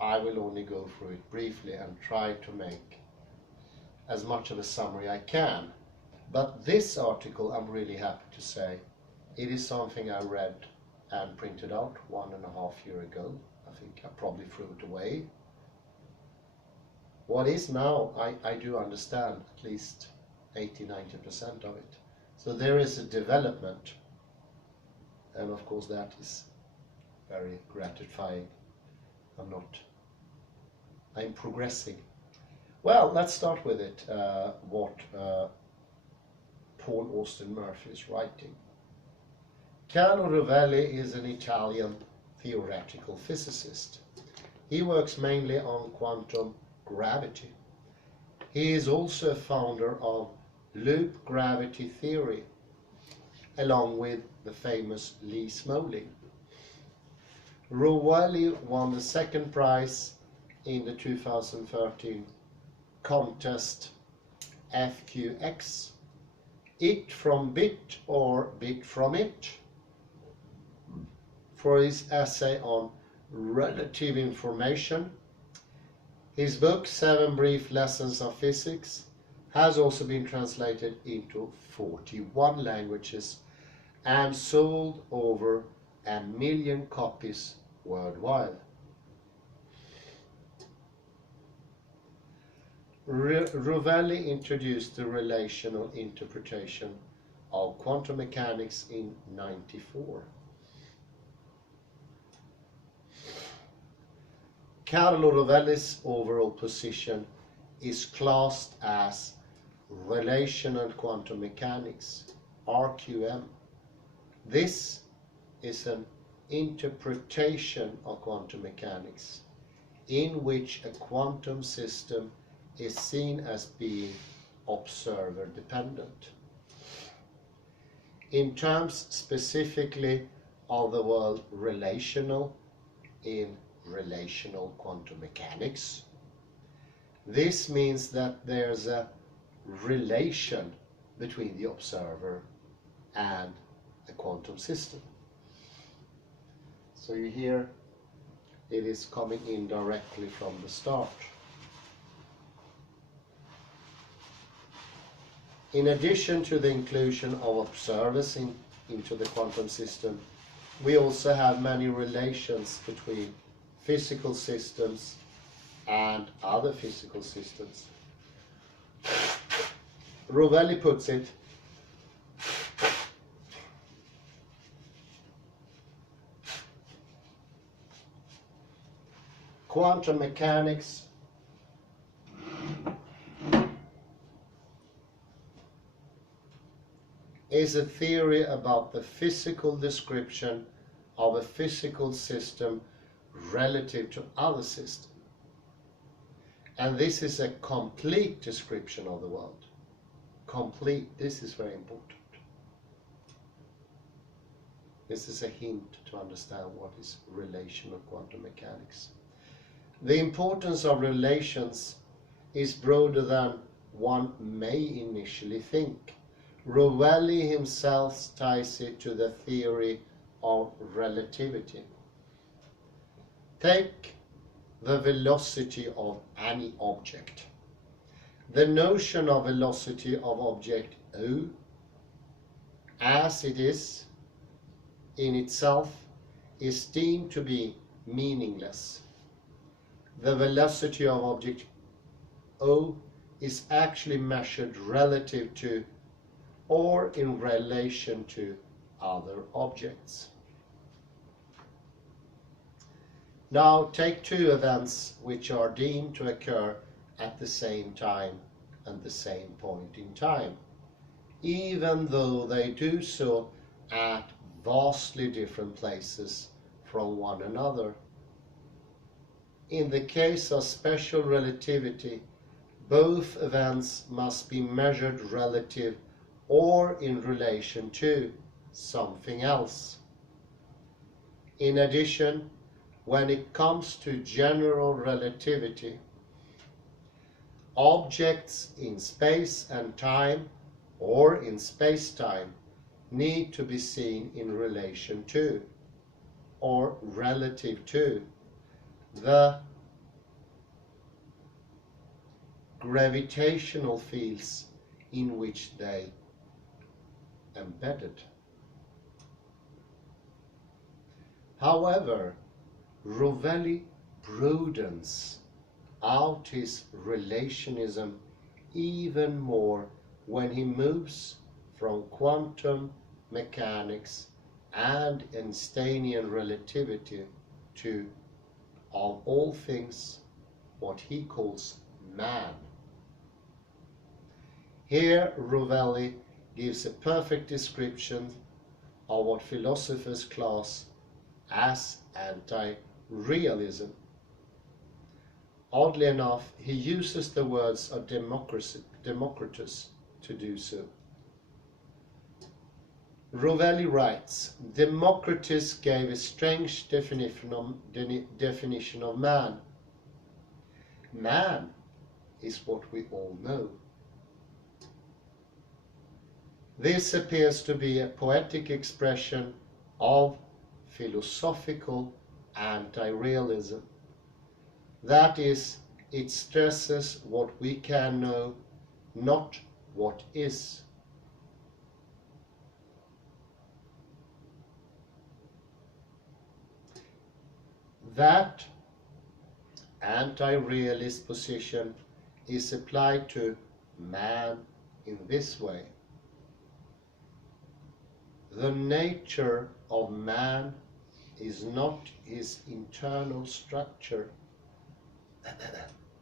I will only go through it briefly and try to make as much of a summary I can. But this article, I'm really happy to say, it is something I read and printed out 1.5 years ago. I think I probably threw it away. What is now, I do understand at least 80–90% of it. So there is a development, and of course that is very gratifying. I'm progressing. Well, let's start with it, what Paul Austin Murphy is writing. Carlo Rovelli is an Italian theoretical physicist. He works mainly on quantum gravity. He is also a founder of loop gravity theory, along with the famous Lee Smolin. Rovelli won the second prize in the 2013 contest FQX, It from Bit or Bit from It, for his essay on relative information. His book, 7 Brief Lessons of Physics, has also been translated into 41 languages and sold over 1 million copies worldwide. Rovelli introduced the relational interpretation of quantum mechanics in '94. Carlo Rovelli's overall position is classed as relational quantum mechanics, RQM. This is an interpretation of quantum mechanics in which a quantum system is seen as being observer dependent. In terms specifically of the word relational in relational quantum mechanics, this means that there's a relation between the observer and a quantum system. So you hear it is coming in directly from the start. In addition to the inclusion of observers into the quantum system, we also have many relations between physical systems and other physical systems. Rovelli puts it, quantum mechanics is a theory about the physical description of a physical system relative to other systems. And this is a complete description of the world. Complete. This is very important. This is a hint to understand what is relational quantum mechanics. The importance of relations is broader than one may initially think. Rovelli himself ties it to the theory of relativity. Take the velocity of any object. The notion of velocity of object O, as it is in itself, is deemed to be meaningless. The velocity of object O is actually measured relative to or in relation to other objects. Now take two events which are deemed to occur at the same time and the same point in time, even though they do so at vastly different places from one another. In the case of special relativity, both events must be measured relative or in relation to something else. In addition, when it comes to general relativity, objects in space and time or in space-time need to be seen in relation to or relative to the gravitational fields in which they embedded. However, Rovelli broadens out his relationism even more when he moves from quantum mechanics and Einsteinian relativity to, of all things, what he calls man. Here Rovelli gives a perfect description of what philosophers class as anti-realism. Oddly enough, he uses the words of Democritus to do so. Rovelli writes, Democritus gave a strange definition of man. Man is what we all know. This appears to be a poetic expression of philosophical anti-realism. That is, it stresses what we can know, not what is. That anti-realist position is applied to man in this way. The nature of man is not his internal structure,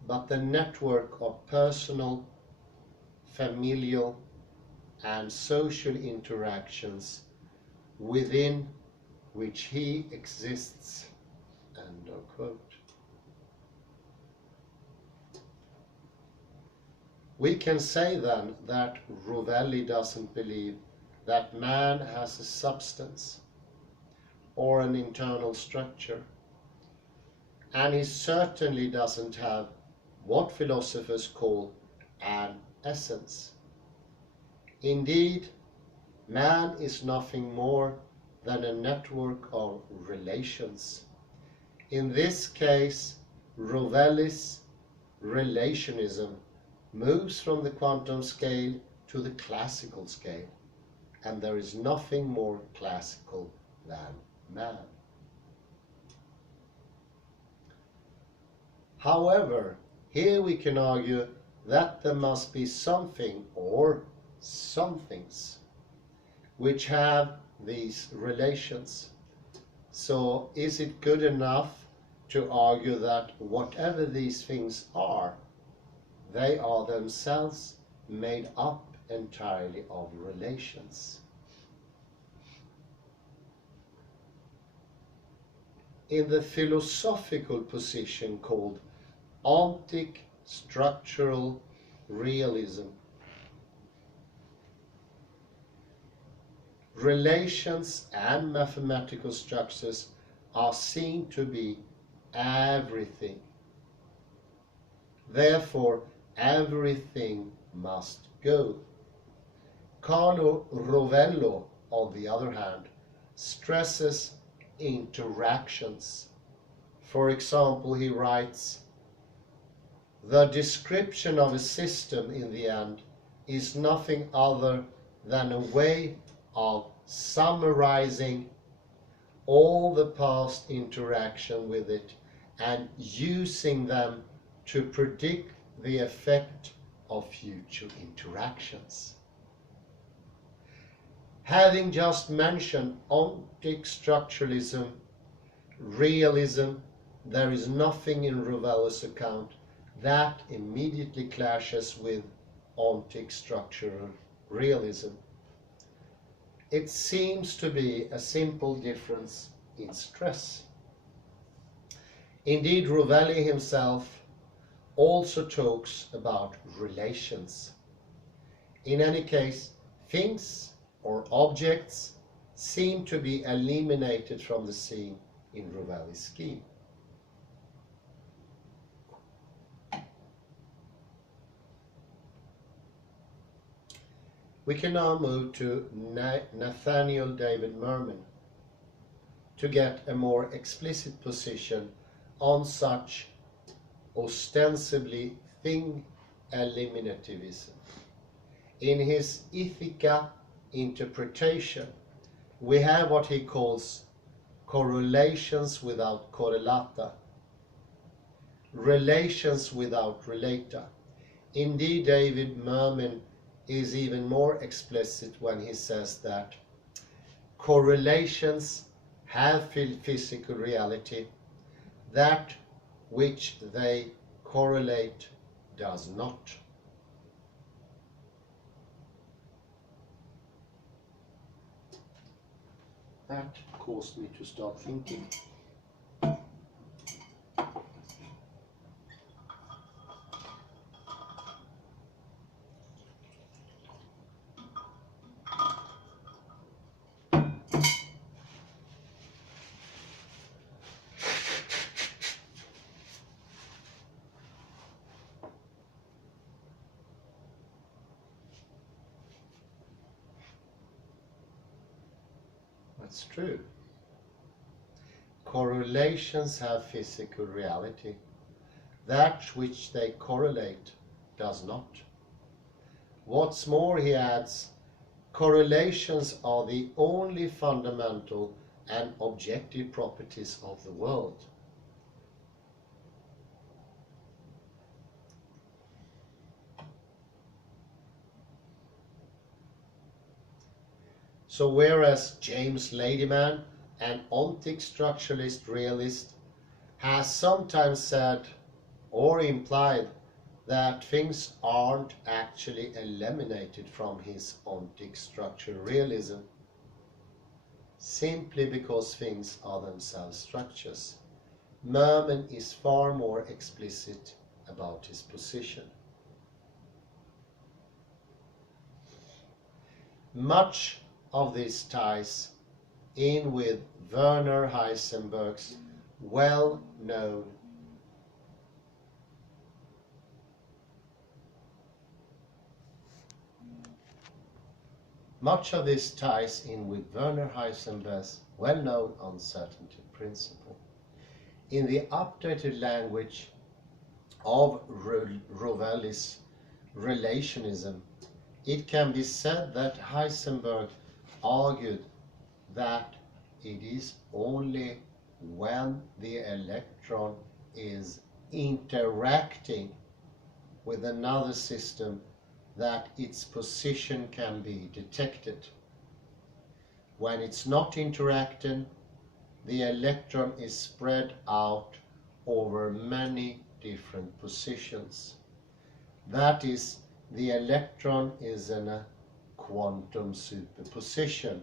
but the network of personal, familial, and social interactions within which he exists. End of quote. We can say then that Rovelli doesn't believe that man has a substance or an internal structure, and he certainly doesn't have what philosophers call an essence. Indeed, man is nothing more than a network of relations. In this case, Rovelli's relationism moves from the quantum scale to the classical scale, and there is nothing more classical than man. However, here we can argue that there must be something or somethings which have these relations. So is it good enough to argue that whatever these things are, they are themselves made up entirely of relations? In the philosophical position called ontic structural realism, relations and mathematical structures are seen to be everything. Therefore, everything must go. Carlo Rovelli, on the other hand, stresses interactions. For example, he writes, "The description of a system in the end is nothing other than a way of summarizing all the past interaction with it and using them to predict the effect of future interactions." Having just mentioned ontic structuralism, realism, there is nothing in Rovelli's account that immediately clashes with ontic structural realism. It seems to be a simple difference in stress. Indeed, Rovelli himself also talks about relations. In any case, things or objects seem to be eliminated from the scene in Rovelli's scheme. We can now move to Nathaniel David Mermin to get a more explicit position on such ostensibly thing eliminativism. In his Ithaca interpretation, we have what he calls correlations without correlata, relations without relata. Indeed, David Mermin is even more explicit when he says that correlations have physical reality, that which they correlate does not. That caused me to start thinking. That's true. Correlations have physical reality. That which they correlate does not. What's more, he adds, correlations are the only fundamental and objective properties of the world. So whereas James Ladyman, an ontic structuralist realist, has sometimes said or implied that things aren't actually eliminated from his ontic structural realism, simply because things are themselves structures, Merman is far more explicit about his position. Much of this ties in with Werner Heisenberg's well-known uncertainty principle. In the updated language of Rovelli's relationism, it can be said that Heisenberg argued that it is only when the electron is interacting with another system that its position can be detected. When it's not interacting, the electron is spread out over many different positions. That is, the electron is in a quantum superposition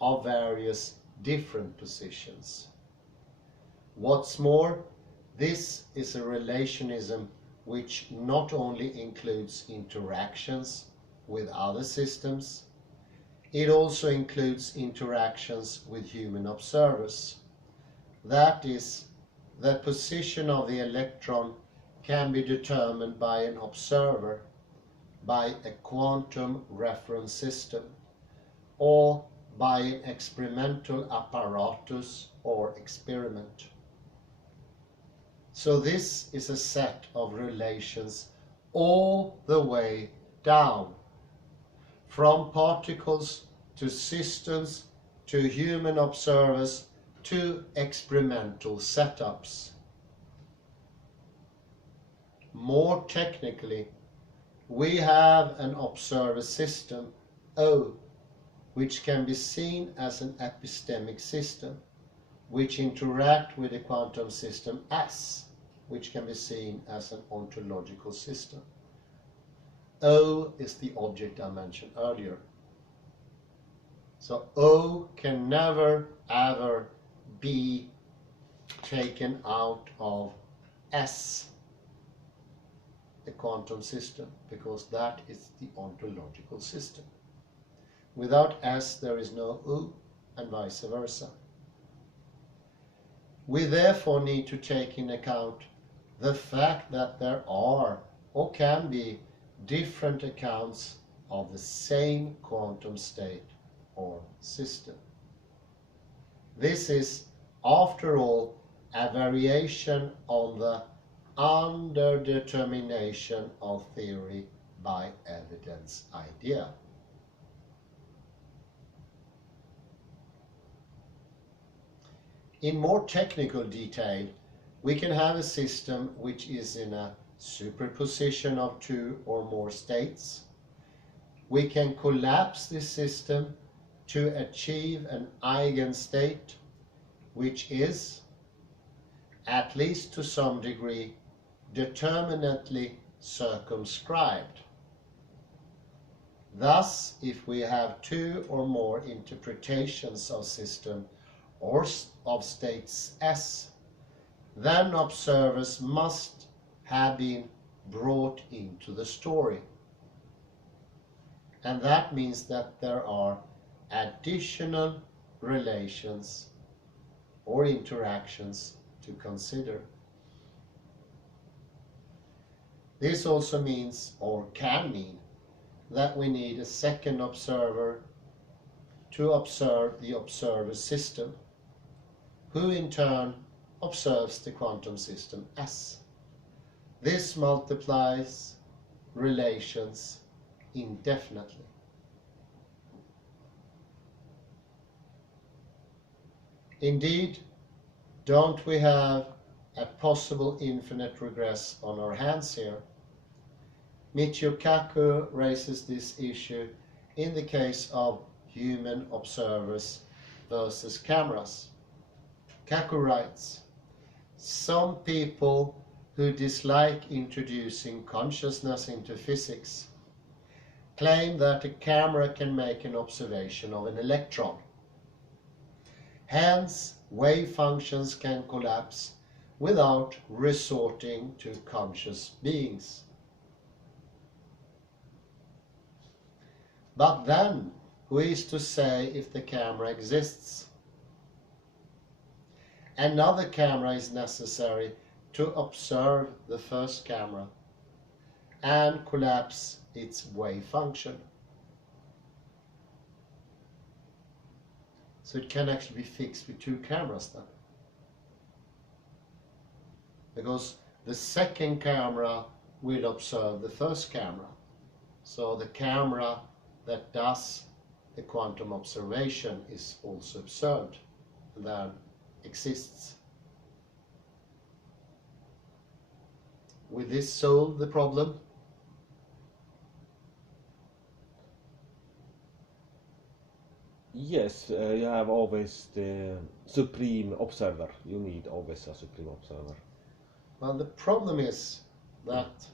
of various different positions. What's more, this is a relationism which not only includes interactions with other systems, it also includes interactions with human observers. That is, the position of the electron can be determined by an observer, by a quantum reference system, or by an experimental apparatus or experiment. So this is a set of relations all the way down, from particles to systems to human observers to experimental setups. More technically, we have an observer system, O, which can be seen as an epistemic system, which interact with the quantum system S, which can be seen as an ontological system. O is the object I mentioned earlier. So O can never ever be taken out of S, the quantum system, because that is the ontological system. Without S there is no O, and vice versa. We therefore need to take in account the fact that there are or can be different accounts of the same quantum state or system. This is, after all, a variation on the underdetermination of theory by evidence idea. In more technical detail, we can have a system which is in a superposition of two or more states. We can collapse this system to achieve an eigenstate which is, at least to some degree, determinately circumscribed. Thus, if we have two or more interpretations of system or of states S, then observers must have been brought into the story. And that means that there are additional relations or interactions to consider. This also means, or can mean, that we need a second observer to observe the observer system, who in turn observes the quantum system S. This multiplies relations indefinitely. Indeed, don't we have a possible infinite regress on our hands here? Michio Kaku raises this issue in the case of human observers versus cameras. Kaku writes, some people who dislike introducing consciousness into physics claim that a camera can make an observation of an electron. Hence, wave functions can collapse without resorting to conscious beings. But then, who is to say if the camera exists? Another camera is necessary to observe the first camera and collapse its wave function. So it can actually be fixed with two cameras then. Because the second camera will observe the first camera. So the camera that does the quantum observation is also observed and then exists. Will this solve the problem? Yes, you have always the supreme observer. You need always a supreme observer. Well, the problem is that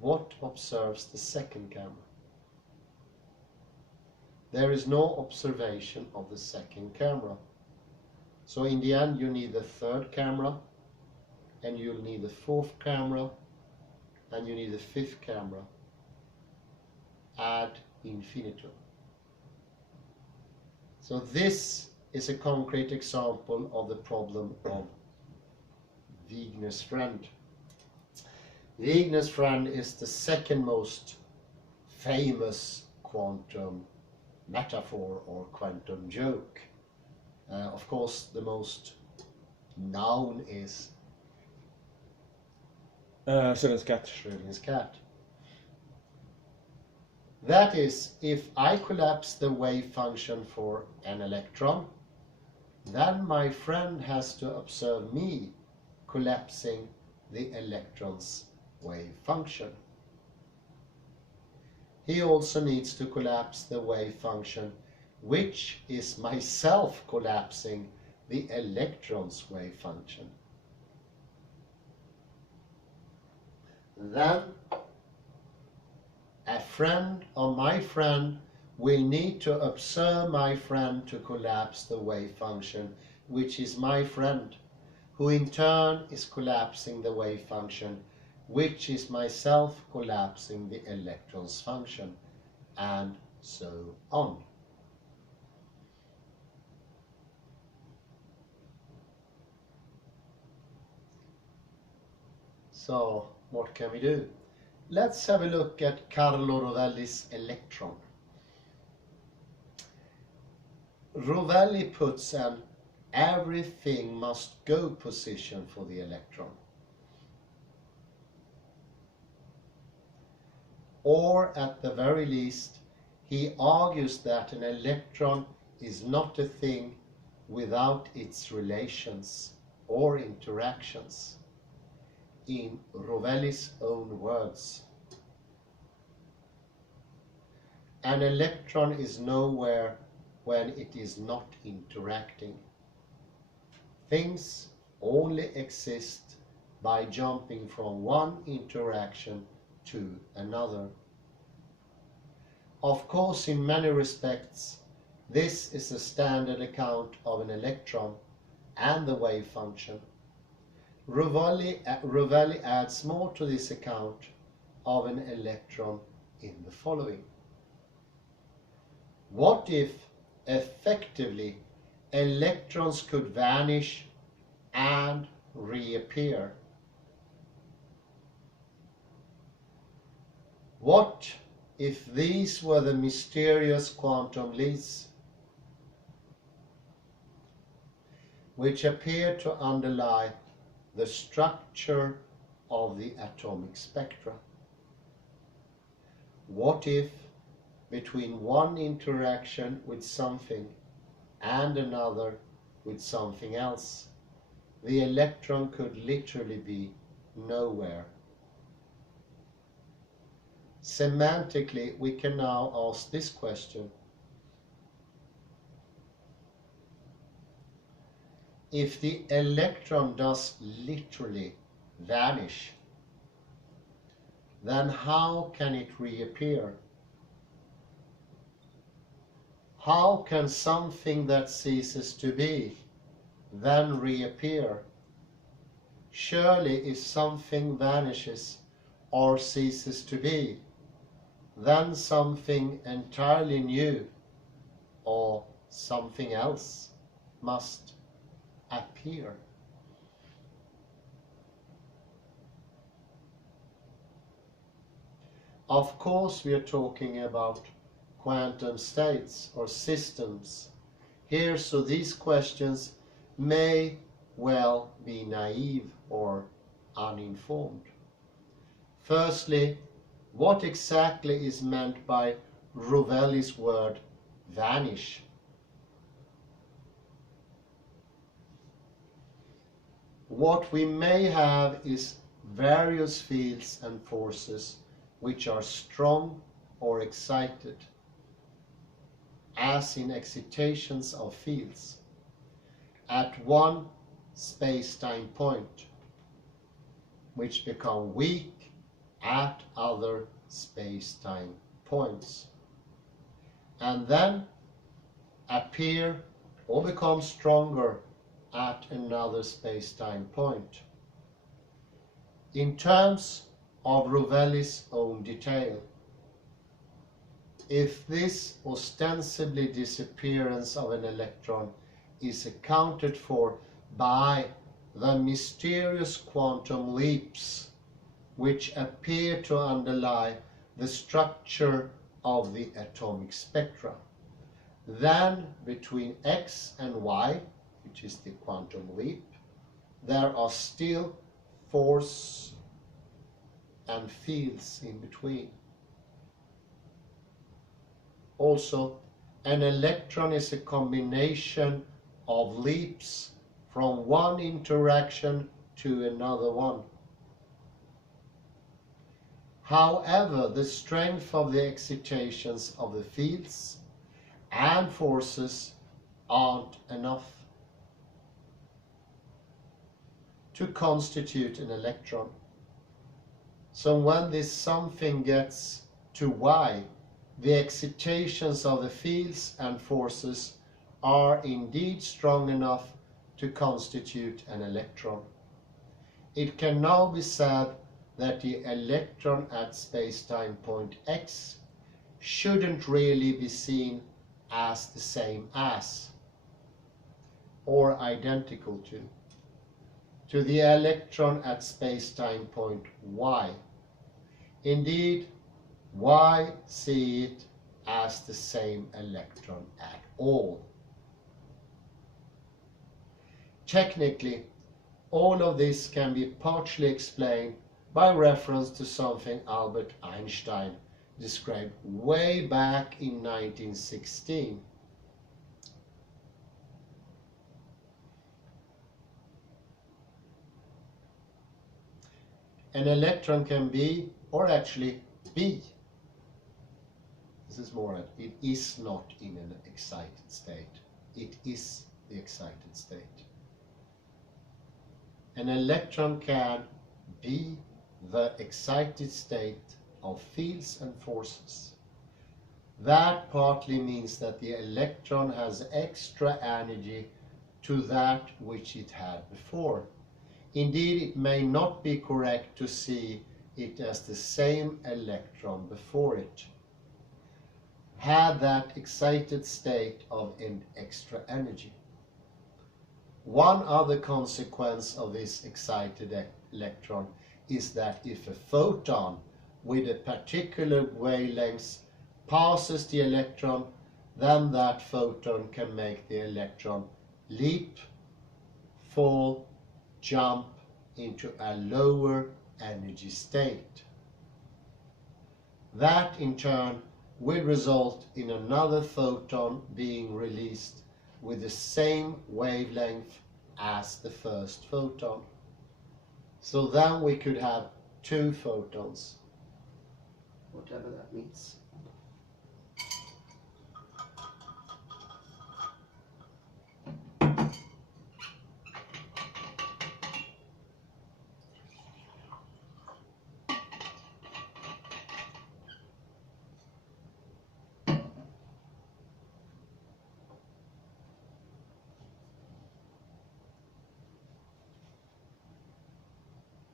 what observes the second camera? There is no observation of the second camera. So in the end you need the third camera, and you'll need the fourth camera, and you need the fifth camera ad infinitum. So this is a concrete example of the problem of Wigner's friend. Wigner's friend is the second most famous quantum metaphor or quantum joke. Of course, the most known is Schrödinger's cat. Schrödinger's cat. That is, if I collapse the wave function for an electron, then my friend has to observe me collapsing the electron's wave function. He also needs to collapse the wave function, which is myself collapsing the electron's wave function. Then a friend or my friend will need to observe my friend to collapse the wave function, which is my friend, who in turn is collapsing the wave function, which is myself collapsing the electron's function, and so on. So, what can we do? Let's have a look at Carlo Rovelli's electron. Rovelli puts an everything must go position for the electron. Or at the very least, he argues that an electron is not a thing without its relations or interactions. In Rovelli's own words, an electron is nowhere when it is not interacting. Things only exist by jumping from one interaction to another. Of course, in many respects, this is a standard account of an electron and the wave function. Rovelli adds more to this account of an electron in the following. What if, effectively, electrons could vanish and reappear? What if these were the mysterious quantum leads which appear to underlie the structure of the atomic spectra? What if, between one interaction with something and another with something else, the electron could literally be nowhere? Semantically, we can now ask this question: if the electron does literally vanish, then how can it reappear? How can something that ceases to be then reappear? Surely if something vanishes or ceases to be, then something entirely new or something else must appear. Of course, we are talking about quantum states or systems here, so these questions may well be naive or uninformed. Firstly, what exactly is meant by Rovelli's word vanish? What we may have is various fields and forces which are strong or excited, as in excitations of fields, at one space-time point, which become weak at other space-time points, and then appear or become stronger at another space-time point. In terms of Rovelli's own detail, if this ostensibly disappearance of an electron is accounted for by the mysterious quantum leaps which appear to underlie the structure of the atomic spectra, then between x and y, which is the quantum leap, there are still force and fields in between. Also, an electron is a combination of leaps from one interaction to another one. However, the strength of the excitations of the fields and forces aren't enough to constitute an electron. So when this something gets to y, the excitations of the fields and forces are indeed strong enough to constitute an electron. It can now be said that the electron at space-time point x shouldn't really be seen as the same as or identical to the electron at space-time point y. Indeed, why see it as the same electron at all? Technically, all of this can be partially explained by reference to something Albert Einstein described way back in 1916. An electron can be, or actually be, this is more, it is not in an excited state. It is the excited state. An electron can be the excited state of fields and forces. That partly means that the electron has extra energy to that which it had before. Indeed, it may not be correct to see it as the same electron before it had that excited state of an extra energy. One other consequence of this excited electron is that if a photon with a particular wavelength passes the electron, then that photon can make the electron leap, fall, jump into a lower energy state. That in turn will result in another photon being released with the same wavelength as the first photon. So then we could have two photons, whatever that means.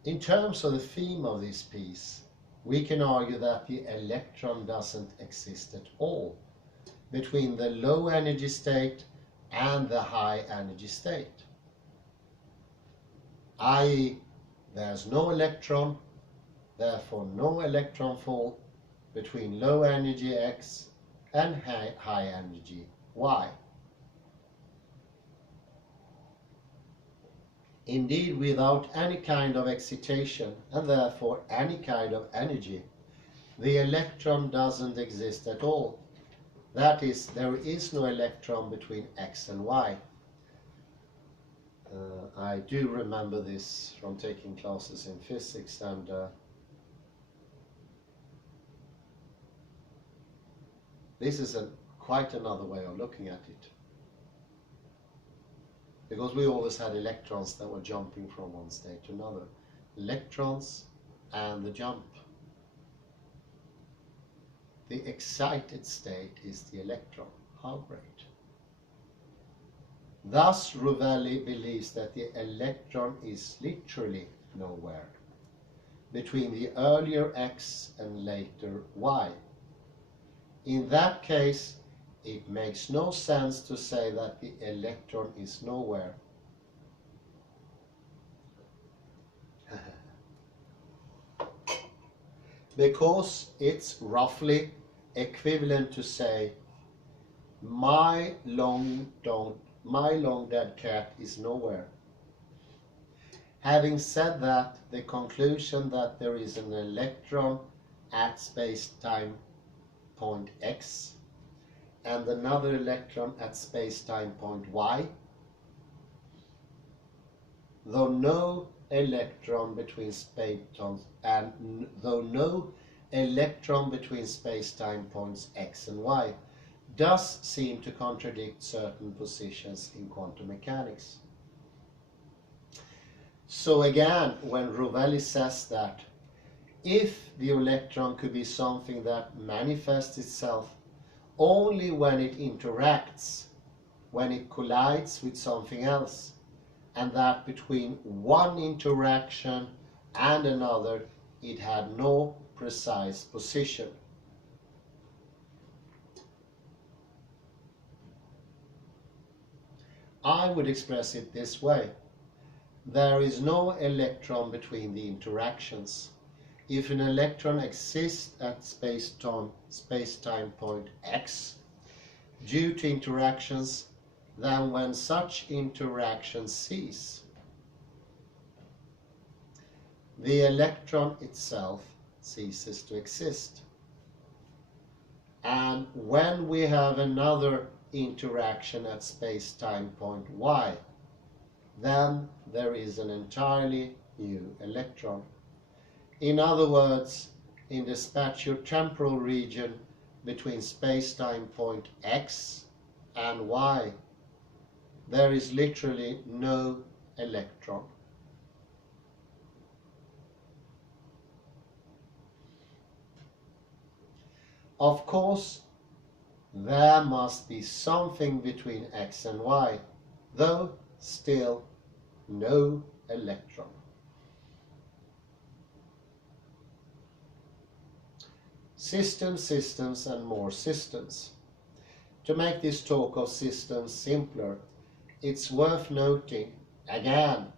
In terms of the theme of this piece, we can argue that the electron doesn't exist at all between the low energy state and the high energy state. I.e., there's no electron, therefore no electron fall between low energy X and high energy Y. Indeed, without any kind of excitation and therefore any kind of energy, the electron doesn't exist at all. That is, there is no electron between X and Y. I do remember this from taking classes in physics, and this is quite another way of looking at it. Because we always had electrons that were jumping from one state to another. Electrons and the jump. The excited state is the electron. How great. Thus, Rovelli believes that the electron is literally nowhere between the earlier X and later Y. In that case, it makes no sense to say that the electron is nowhere. Because it's roughly equivalent to say, my long dead cat is nowhere. Having said that, the conclusion that there is an electron at space-time point X and another electron at space-time point Y, though no electron between space-time points X and Y, does seem to contradict certain positions in quantum mechanics. So again, when Rovelli says that if the electron could be something that manifests itself only when it interacts, when it collides with something else, and that between one interaction and another it had no precise position. I would express it this way. There is no electron between the interactions. If an electron exists at space-time point X due to interactions, then when such interactions cease, the electron itself ceases to exist. And when we have another interaction at space-time point Y, then there is an entirely new electron. In other words, in the spatiotemporal region between space-time point X and Y, there is literally no electron. Of course, there must be something between X and Y, though still no electron. Systems, systems, and more systems. To make this talk of systems simpler, it's worth noting, again,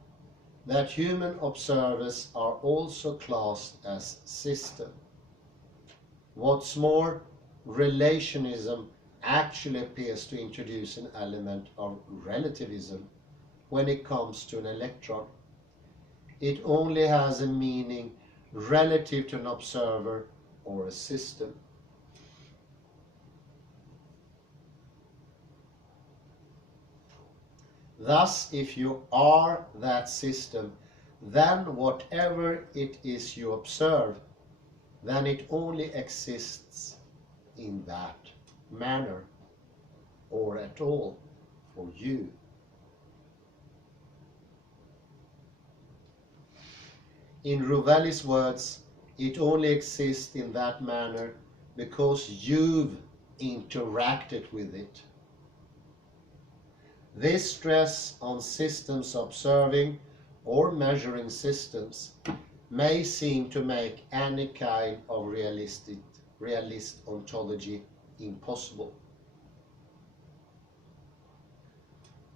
that human observers are also classed as system. What's more, relationism actually appears to introduce an element of relativism when it comes to an electron. It only has a meaning relative to an observer or a system. Thus, if you are that system, then whatever it is you observe, then it only exists in that manner, or at all, for you. In Rovelli's words, it only exists in that manner because you've interacted with it. This stress on systems observing or measuring systems may seem to make any kind of realist ontology impossible.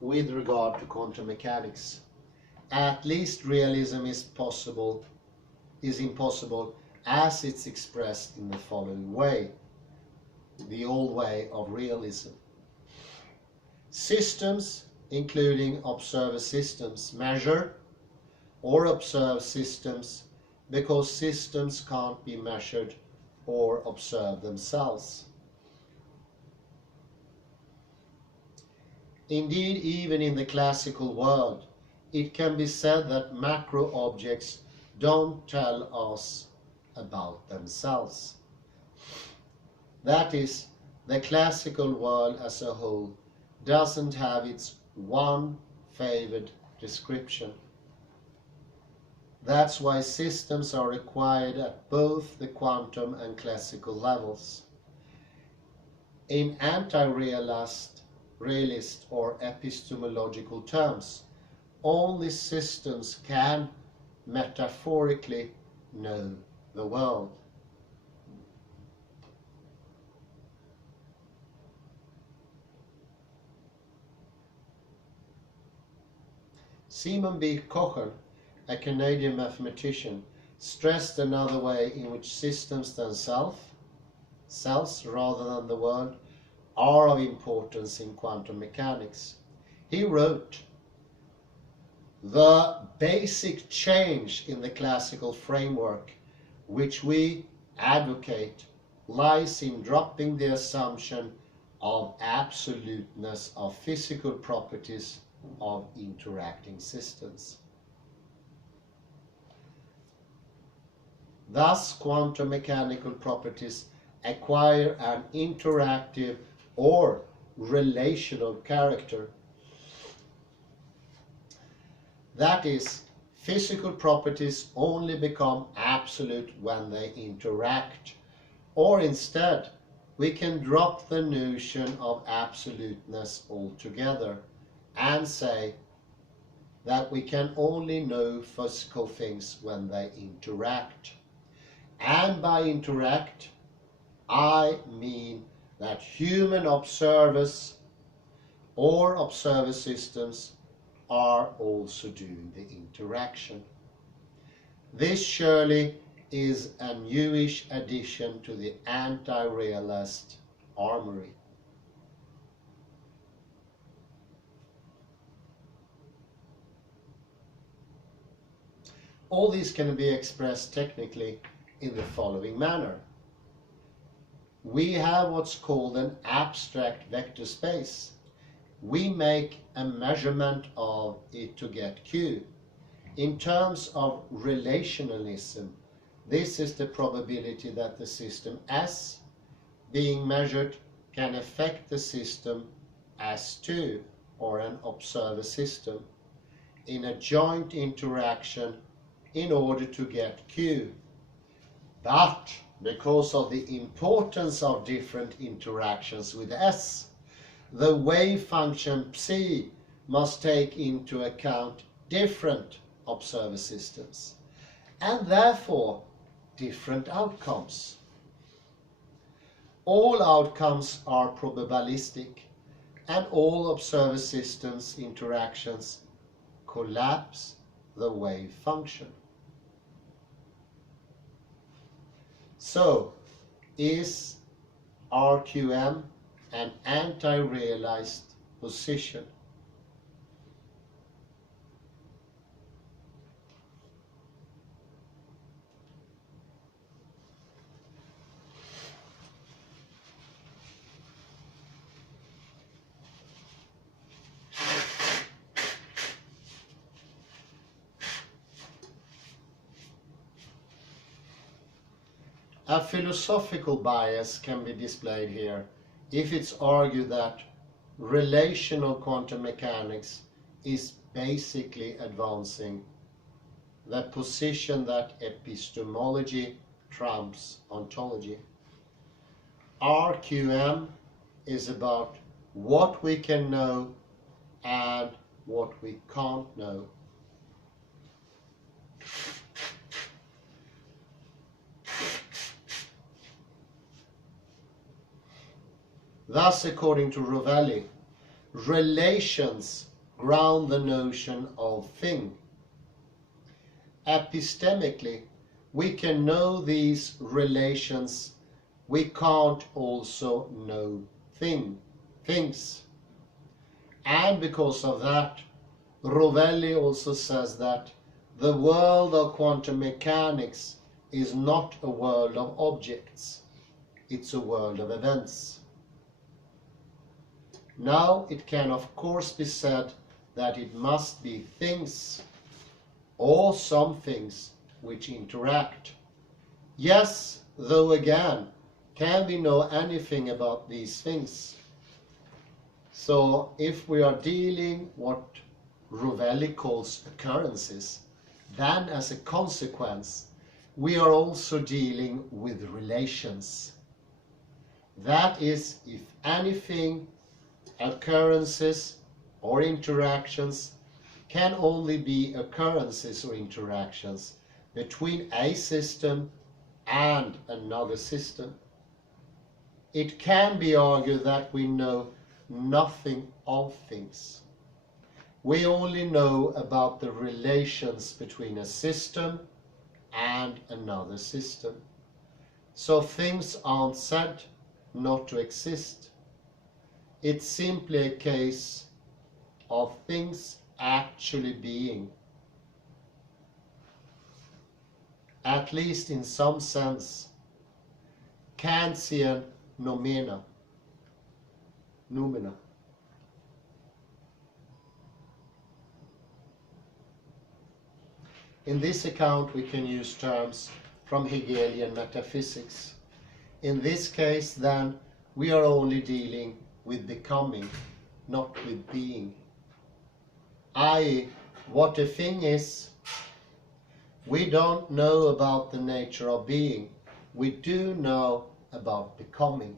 With regard to quantum mechanics, at least realism is impossible as it's expressed in the following way, the old way of realism. Systems, including observer systems, measure or observe systems because systems can't be measured or observed themselves. Indeed, even in the classical world, it can be said that macro objects don't tell us about themselves. That is, the classical world as a whole doesn't have its one favored description. That's why systems are required at both the quantum and classical levels. In anti-realist or epistemological terms, only systems can metaphorically know the world. Simon B. Cohen, a Canadian mathematician, stressed another way in which systems themselves, cells rather than the world, are of importance in quantum mechanics. He wrote, "The basic change in the classical framework which we advocate lies in dropping the assumption of absoluteness of physical properties of interacting systems. Thus, quantum mechanical properties acquire an interactive or relational character. That is, physical properties only become absolute when they interact, or instead, we can drop the notion of absoluteness altogether and say that we can only know physical things when they interact. And by interact, I mean that human observers or observer systems are also doing the interaction. This surely is a newish addition to the anti-realist armory. All these can be expressed technically in the following manner. We have what's called an abstract vector space. We make a measurement of it to get Q. In terms of relationalism, this is the probability that the system S being measured can affect the system S2, or an observer system, in a joint interaction in order to get Q. But because of the importance of different interactions with S, the wave function psi must take into account different observer systems, and therefore different outcomes. All outcomes are probabilistic, and all observer systems interactions collapse the wave function. So, is RQM an anti-realist position? A philosophical bias can be displayed here if it's argued that relational quantum mechanics is basically advancing the position that epistemology trumps ontology. RQM is about what we can know and what we can't know. Thus, according to Rovelli, relations ground the notion of thing. Epistemically, we can know these relations, we can't also know things. And because of that, Rovelli also says that the world of quantum mechanics is not a world of objects, it's a world of events. Now it can of course be said that it must be things or some things which interact. Yes, though again, can we know anything about these things? So if we are dealing what Rovelli calls occurrences, then as a consequence, we are also dealing with relations. That is, if anything, occurrences or interactions can only be occurrences or interactions between a system and another system. It can be argued that we know nothing of things. We only know about the relations between a system and another system. So things aren't said not to exist. It's simply a case of things actually being, at least in some sense, Kantian noumena. In this account we can use terms from Hegelian metaphysics. In this case then we are only dealing with becoming, not with being. I.e., what a thing is. We don't know about the nature of being. We do know about becoming.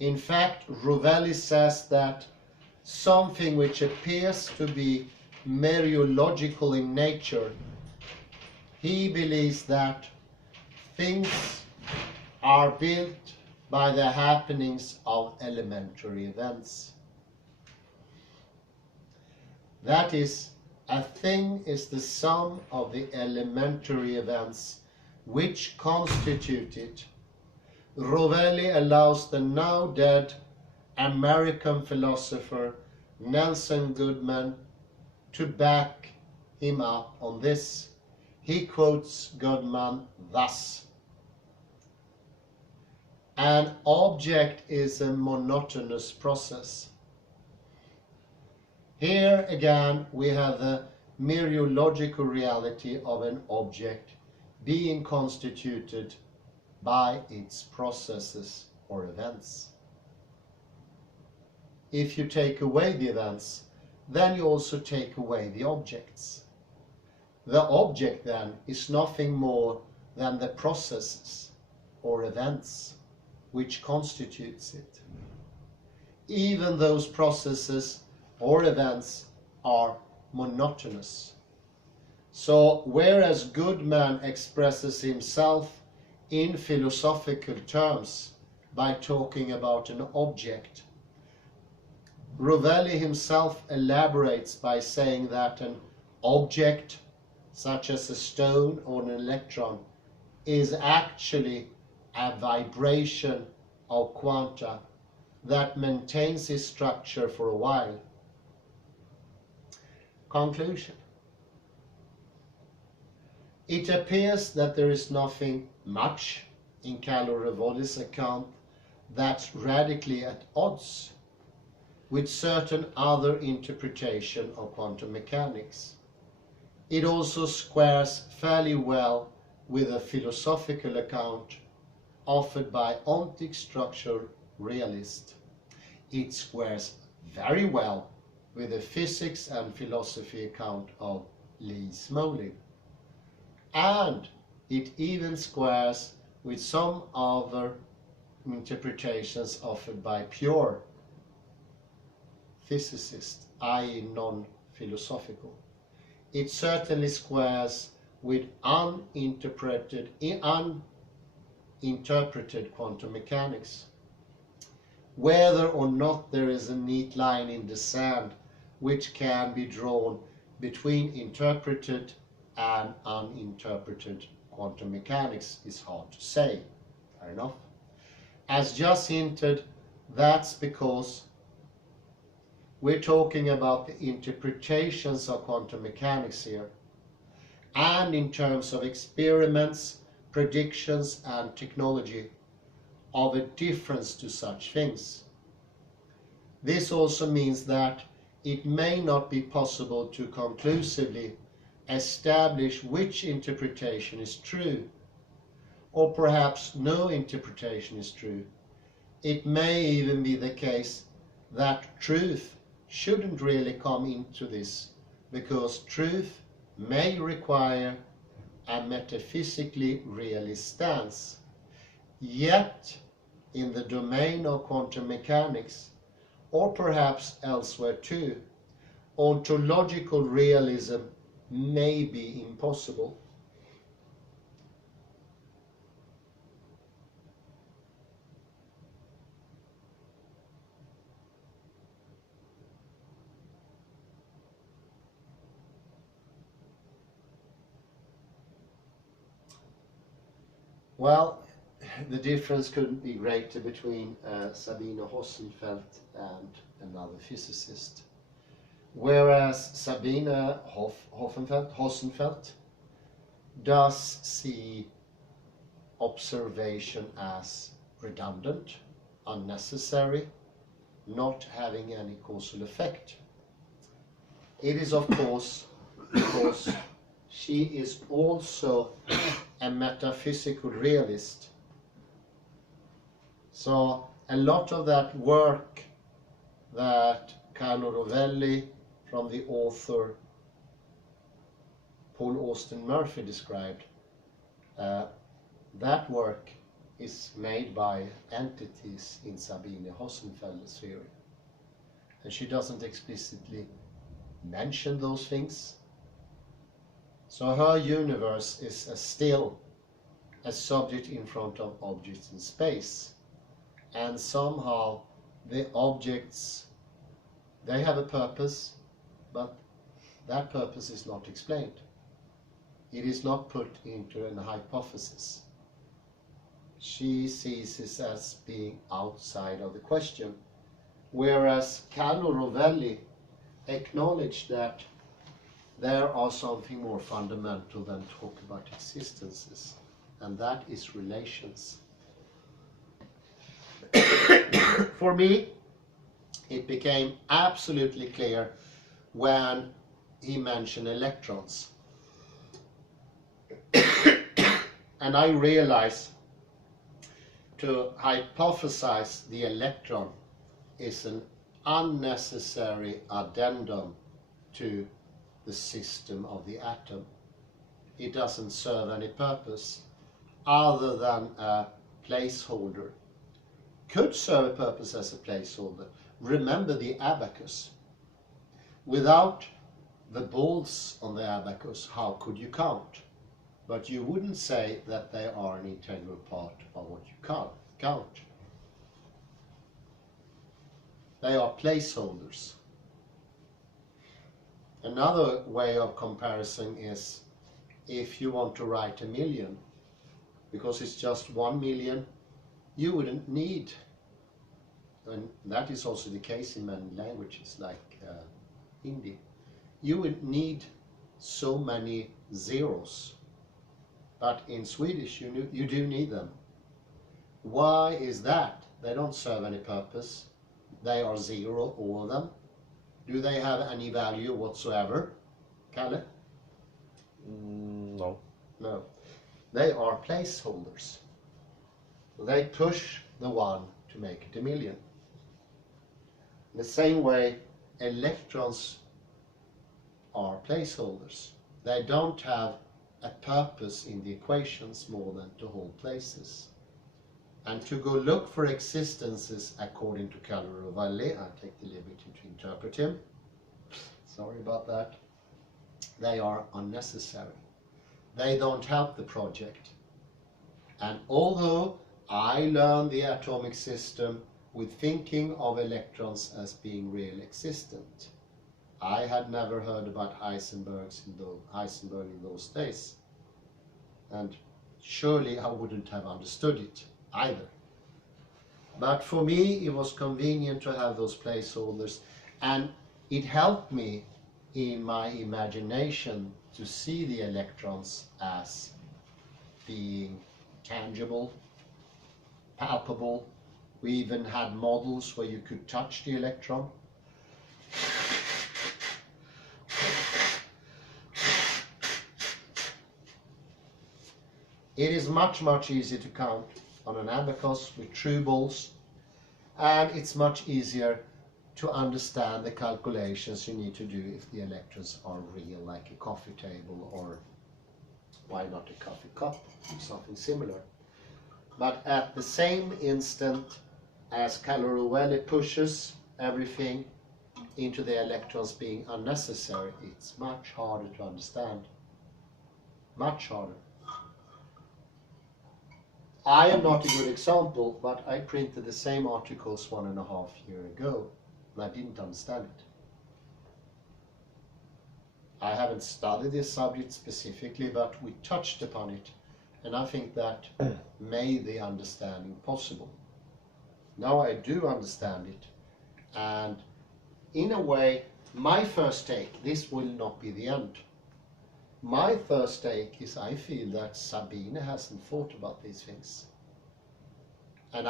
In fact, Rovelli says that something which appears to be mereological in nature, he believes that things are built by the happenings of elementary events. That is, a thing is the sum of the elementary events which constitute it. Rovelli allows the now dead American philosopher Nelson Goodman to back him up on this. He quotes Goodman thus: "An object is a monotonous process." Here again we have the mereological reality of an object being constituted by its processes or events. If you take away the events, then you also take away the objects. The object then is nothing more than the processes or events which constitutes it. Even those processes or events are monotonous. So whereas Goodman expresses himself in philosophical terms by talking about an object, Rovelli himself elaborates by saying that an object, such as a stone or an electron, is actually a vibration of quanta that maintains its structure for a while. Conclusion. It appears that there is nothing much in Carlo Rovelli's account that's radically at odds with certain other interpretation of quantum mechanics. It also squares fairly well with a philosophical account offered by ontic structural realist. It squares very well with a physics and philosophy account of Lee Smolin. And it even squares with some other interpretations offered by pure physicists, i.e. non-philosophical. It certainly squares with uninterpreted quantum mechanics. whether or not there is a neat line in the sand which can be drawn between interpreted and uninterpreted quantum mechanics is hard to say. Fair enough. As just hinted, that's because we're talking about the interpretations of quantum mechanics here, and in terms of experiments, predictions, and technology, of a difference to such things. This also means that it may not be possible to conclusively establish which interpretation is true, or perhaps no interpretation is true. It may even be the case that truth shouldn't really come into this, because truth may require a metaphysically realist stance. Yet, in the domain of quantum mechanics, or perhaps elsewhere too, ontological realism may be impossible. Well, the difference couldn't be greater between Sabine Hossenfelder and another physicist. Whereas Sabine Hossenfelder does see observation as redundant, unnecessary, not having any causal effect. It is, of course, because she is also a metaphysical realist. So a lot of that work that Carlo Rovelli, from the author Paul Austin Murphy, described, that work is made by entities in Sabine Hossenfelder's theory. And she doesn't explicitly mention those things. So her universe is still a subject in front of objects in space. And somehow the objects, they have a purpose, but that purpose is not explained. It is not put into a hypothesis. She sees this as being outside of the question, whereas Carlo Rovelli acknowledged that there are something more fundamental than talk about existences, and that is relations. For me, it became absolutely clear when he mentioned electrons. And I realized to hypothesize the electron is an unnecessary addendum to the system of the atom. It doesn't serve any purpose other than a placeholder. Could serve a purpose as a placeholder. Remember the abacus. Without the balls on the abacus, how could you count? But you wouldn't say that they are an integral part of what you count. They are placeholders. Another way of comparison is if you want to write 1 million, because it's just 1 million, you wouldn't need, and that is also the case in many languages like Hindi, you would need so many zeros. But in Swedish you do need them. Why is that? They don't serve any purpose. They are zero, all of them. Do they have any value whatsoever? Kalle? No. No. They are placeholders. They push the one to make it 1 million. In the same way, electrons are placeholders. They don't have a purpose in the equations more than to hold places. And to go look for existences according to Carlo Rovelli, I take the liberty to interpret him. Sorry about that. They are unnecessary. They don't help the project. And although I learned the atomic system with thinking of electrons as being real existent. I had never heard about Heisenberg in those days, and surely I wouldn't have understood it either. But for me it was convenient to have those placeholders, and it helped me in my imagination to see the electrons as being tangible, palpable. We even had models where you could touch the electron. It is much easier to count on an abacus with true balls, and it's much easier to understand the calculations you need to do if the electrons are real, like a coffee table, or why not a coffee cup, something similar. But at the same instant as Carlo Rovelli pushes everything into the electrons being unnecessary, it's much harder to understand. Much harder. I am not a good example, but I printed the same articles 1.5 years ago, and I didn't understand it. I haven't studied this subject specifically, but we touched upon it, and I think that made the understanding possible. Now I do understand it, and in a way, my first take, this will not be the end. My first take is I feel that Sabine hasn't thought about these things. And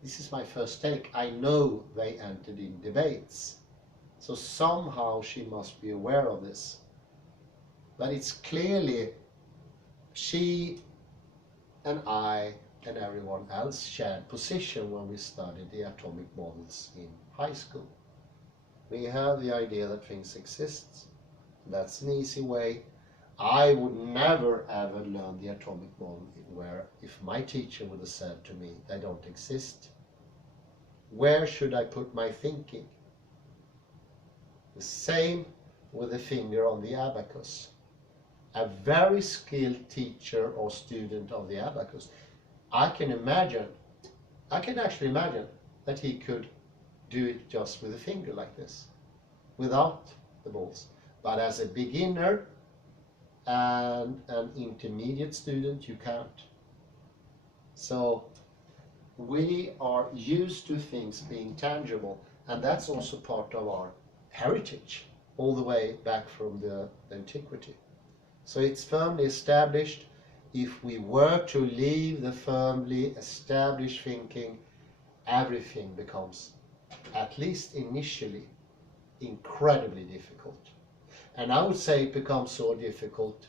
this is my first take. I know they entered in debates. So somehow she must be aware of this. But it's clearly she and I and everyone else shared position when we studied the atomic models in high school. We have the idea that things exist. That's an easy way. I would never ever learn the atomic model where if my teacher would have said to me, they don't exist. Where should I put my thinking? The same with the finger on the abacus. A very skilled teacher or student of the abacus, I can actually imagine that he could do it just with a finger like this, without the balls. But as a beginner and an intermediate student, you can't. So we are used to things being tangible, and that's also part of our heritage, all the way back from the antiquity. So it's firmly established. If we were to leave the firmly established thinking, everything becomes, at least initially, incredibly difficult. And I would say it becomes so difficult,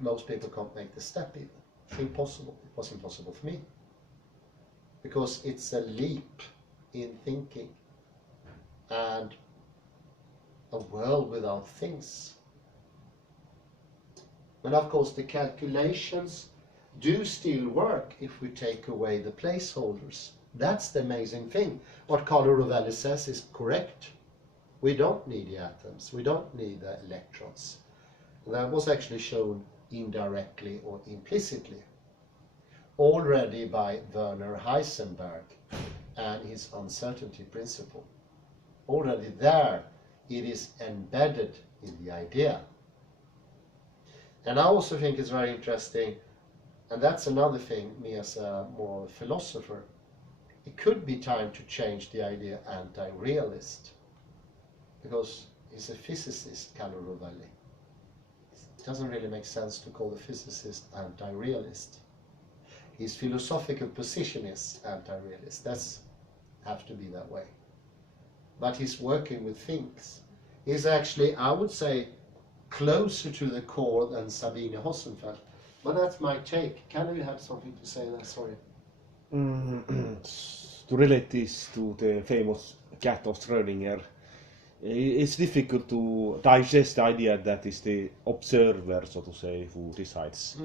most people can't make the step even. It's impossible. It was impossible for me. Because it's a leap in thinking and a world without things. And of course the calculations do still work if we take away the placeholders. That's the amazing thing. What Carlo Rovelli says is correct. We don't need the atoms, we don't need the electrons. And that was actually shown indirectly or implicitly already by Werner Heisenberg and his uncertainty principle. Already there it is embedded in the idea. And I also think it's very interesting, and that's another thing, me as a more philosopher, it could be time to change the idea anti-realist, because he's a physicist, Carlo Rovelli. It doesn't really make sense to call a physicist anti-realist. His philosophical position is anti-realist. That's have to be that way. But he's working with things. He's actually, I would say, closer to the core than Sabine Hossenfelder. But that's my take. Carlo, you have something to say there? Sorry. To relate this to the famous cat of Schrödinger, it's difficult to digest the idea that is the observer, so to say, who decides.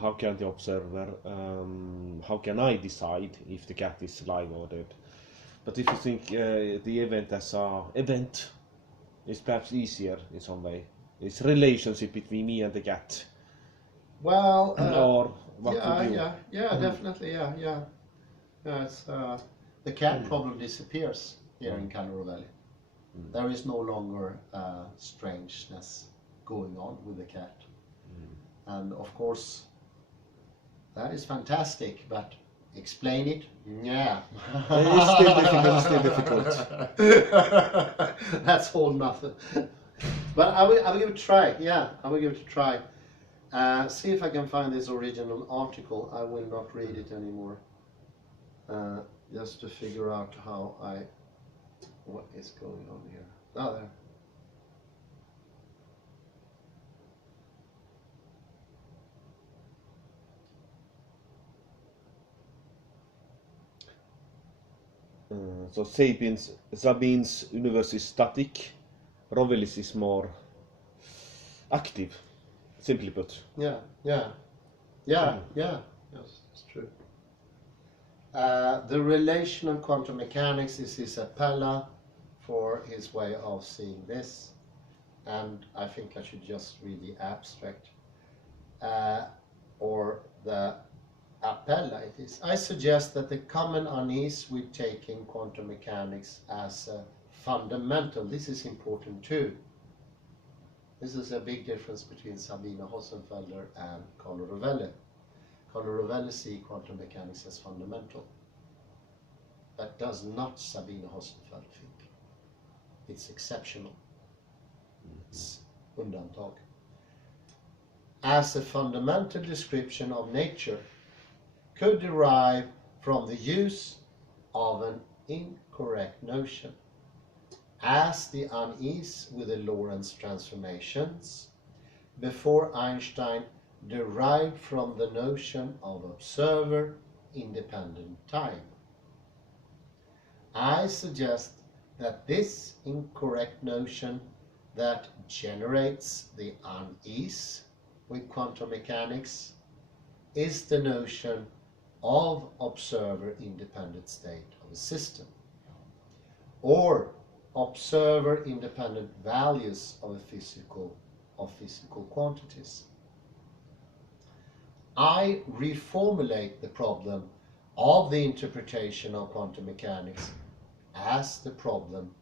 How can the observer, how can I decide if the cat is alive or dead? But if you think the event as an event, it's perhaps easier in some way. It's relationship between me and the cat. Well, or what yeah, definitely, yeah. Yeah, it's, the cat problem disappears here in Carlo Rovelli. There is no longer strangeness going on with the cat. And of course, that is fantastic, but explain it? Yeah. It's still difficult. That's all nothing. But I will give it a try. Yeah, I will give it a try. See if I can find this original article. I will not read it anymore. Just to figure out what is going on here. Oh, there. So Sabine's universe is static, Rovelli's is more active, simply put. Yeah. Yes, it's true. The relational quantum mechanics is his appella for his way of seeing this, and I think I should just read the abstract, or the appella it is. I suggest that the common unease with taking quantum mechanics as a fundamental, this is important too. This is a big difference between Sabine Hossenfelder and Carlo Rovelli. Carlo Rovelli sees quantum mechanics as fundamental. That does not Sabine Hossenfelder think. It's exceptional. It's undantag. As a fundamental description of nature could derive from the use of an incorrect notion, as the unease with the Lorentz transformations before Einstein derived from the notion of observer-independent time. I suggest that this incorrect notion that generates the unease with quantum mechanics is the notion of observer-independent state of a system, or observer-independent values of physical quantities. I reformulate the problem of the interpretation of quantum mechanics as the problem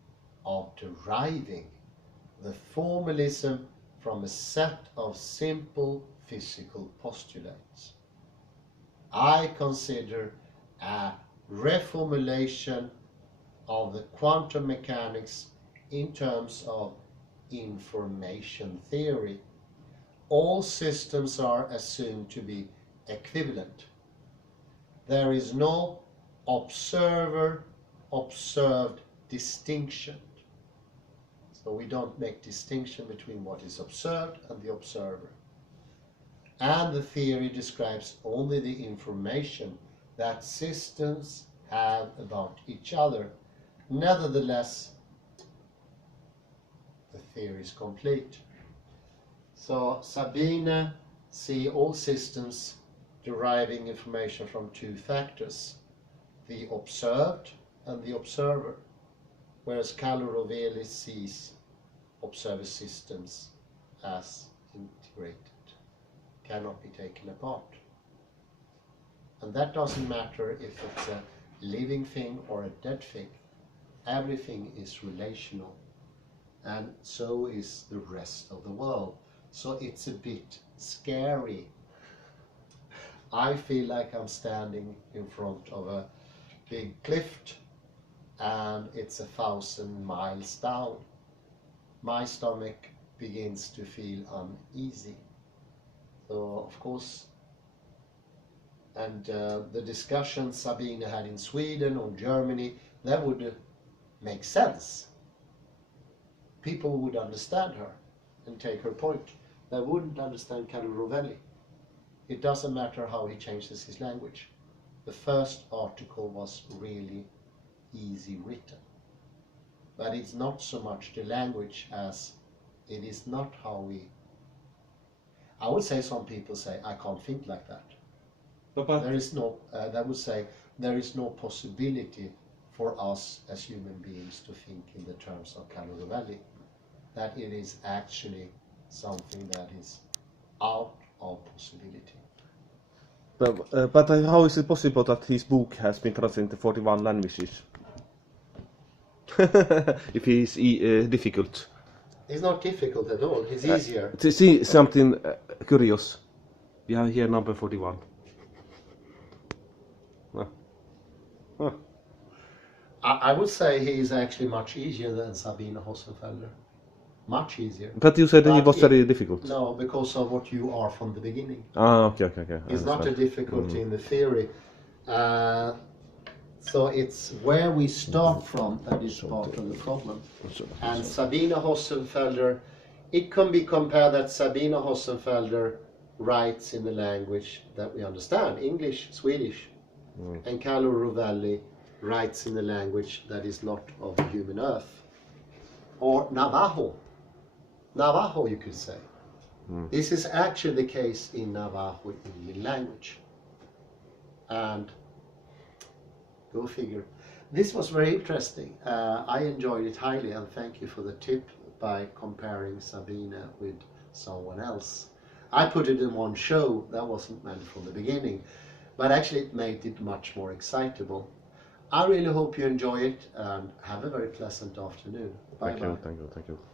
of deriving the formalism from a set of simple physical postulates. I consider a reformulation of the quantum mechanics in terms of information theory. All systems are assumed to be equivalent. There is no observer-observed distinction. So we don't make distinction between what is observed and the observer. And the theory describes only the information that systems have about each other. Nevertheless, the theory is complete. So Sabine sees all systems deriving information from two factors, the observed and the observer, whereas Carlo Rovelli sees observer systems as integrated, cannot be taken apart. And that doesn't matter if it's a living thing or a dead thing. Everything is relational, and so is the rest of the world. So it's a bit scary. I feel like I'm standing in front of a big cliff and it's 1,000 miles down. My stomach begins to feel uneasy. So of course, and the discussion Sabine had in Sweden or Germany, that would make sense. People would understand her and take her point. They wouldn't understand Carlo Rovelli. It doesn't matter how he changes his language. The first article was really easy written. But it's not so much the language as it is not how we... I would say some people say, I can't think like that. But There is no, they would say, there is no possibility for us as human beings to think in the terms of Carlo Rovelli. That it is actually something that is out of possibility. But how is it possible that his book has been translated into 41 languages? If he is difficult. It's not difficult at all. It's easier. To see something curious. We have here number 41. I would say he is actually much easier than Sabine Hossenfelder. Much easier. But you said he But was very difficult. No, because of what you are from the beginning. Ah, okay. It's not a difficulty in the theory. So it's where we start from that is part of the problem. And Sabine Hossenfelder, it can be compared that Sabine Hossenfelder writes in the language that we understand, English, Swedish, and Carlo Rovelli writes in the language that is not of the human earth, or Navajo, you could say. This is actually the case in Navajo Indian language. And go figure. This was very interesting. I enjoyed it highly, and thank you for the tip by comparing Sabine with someone else. I put it in one show that wasn't meant from the beginning, but actually it made it much more excitable. I really hope you enjoy it and have a very pleasant afternoon. Bye bye. Thank you.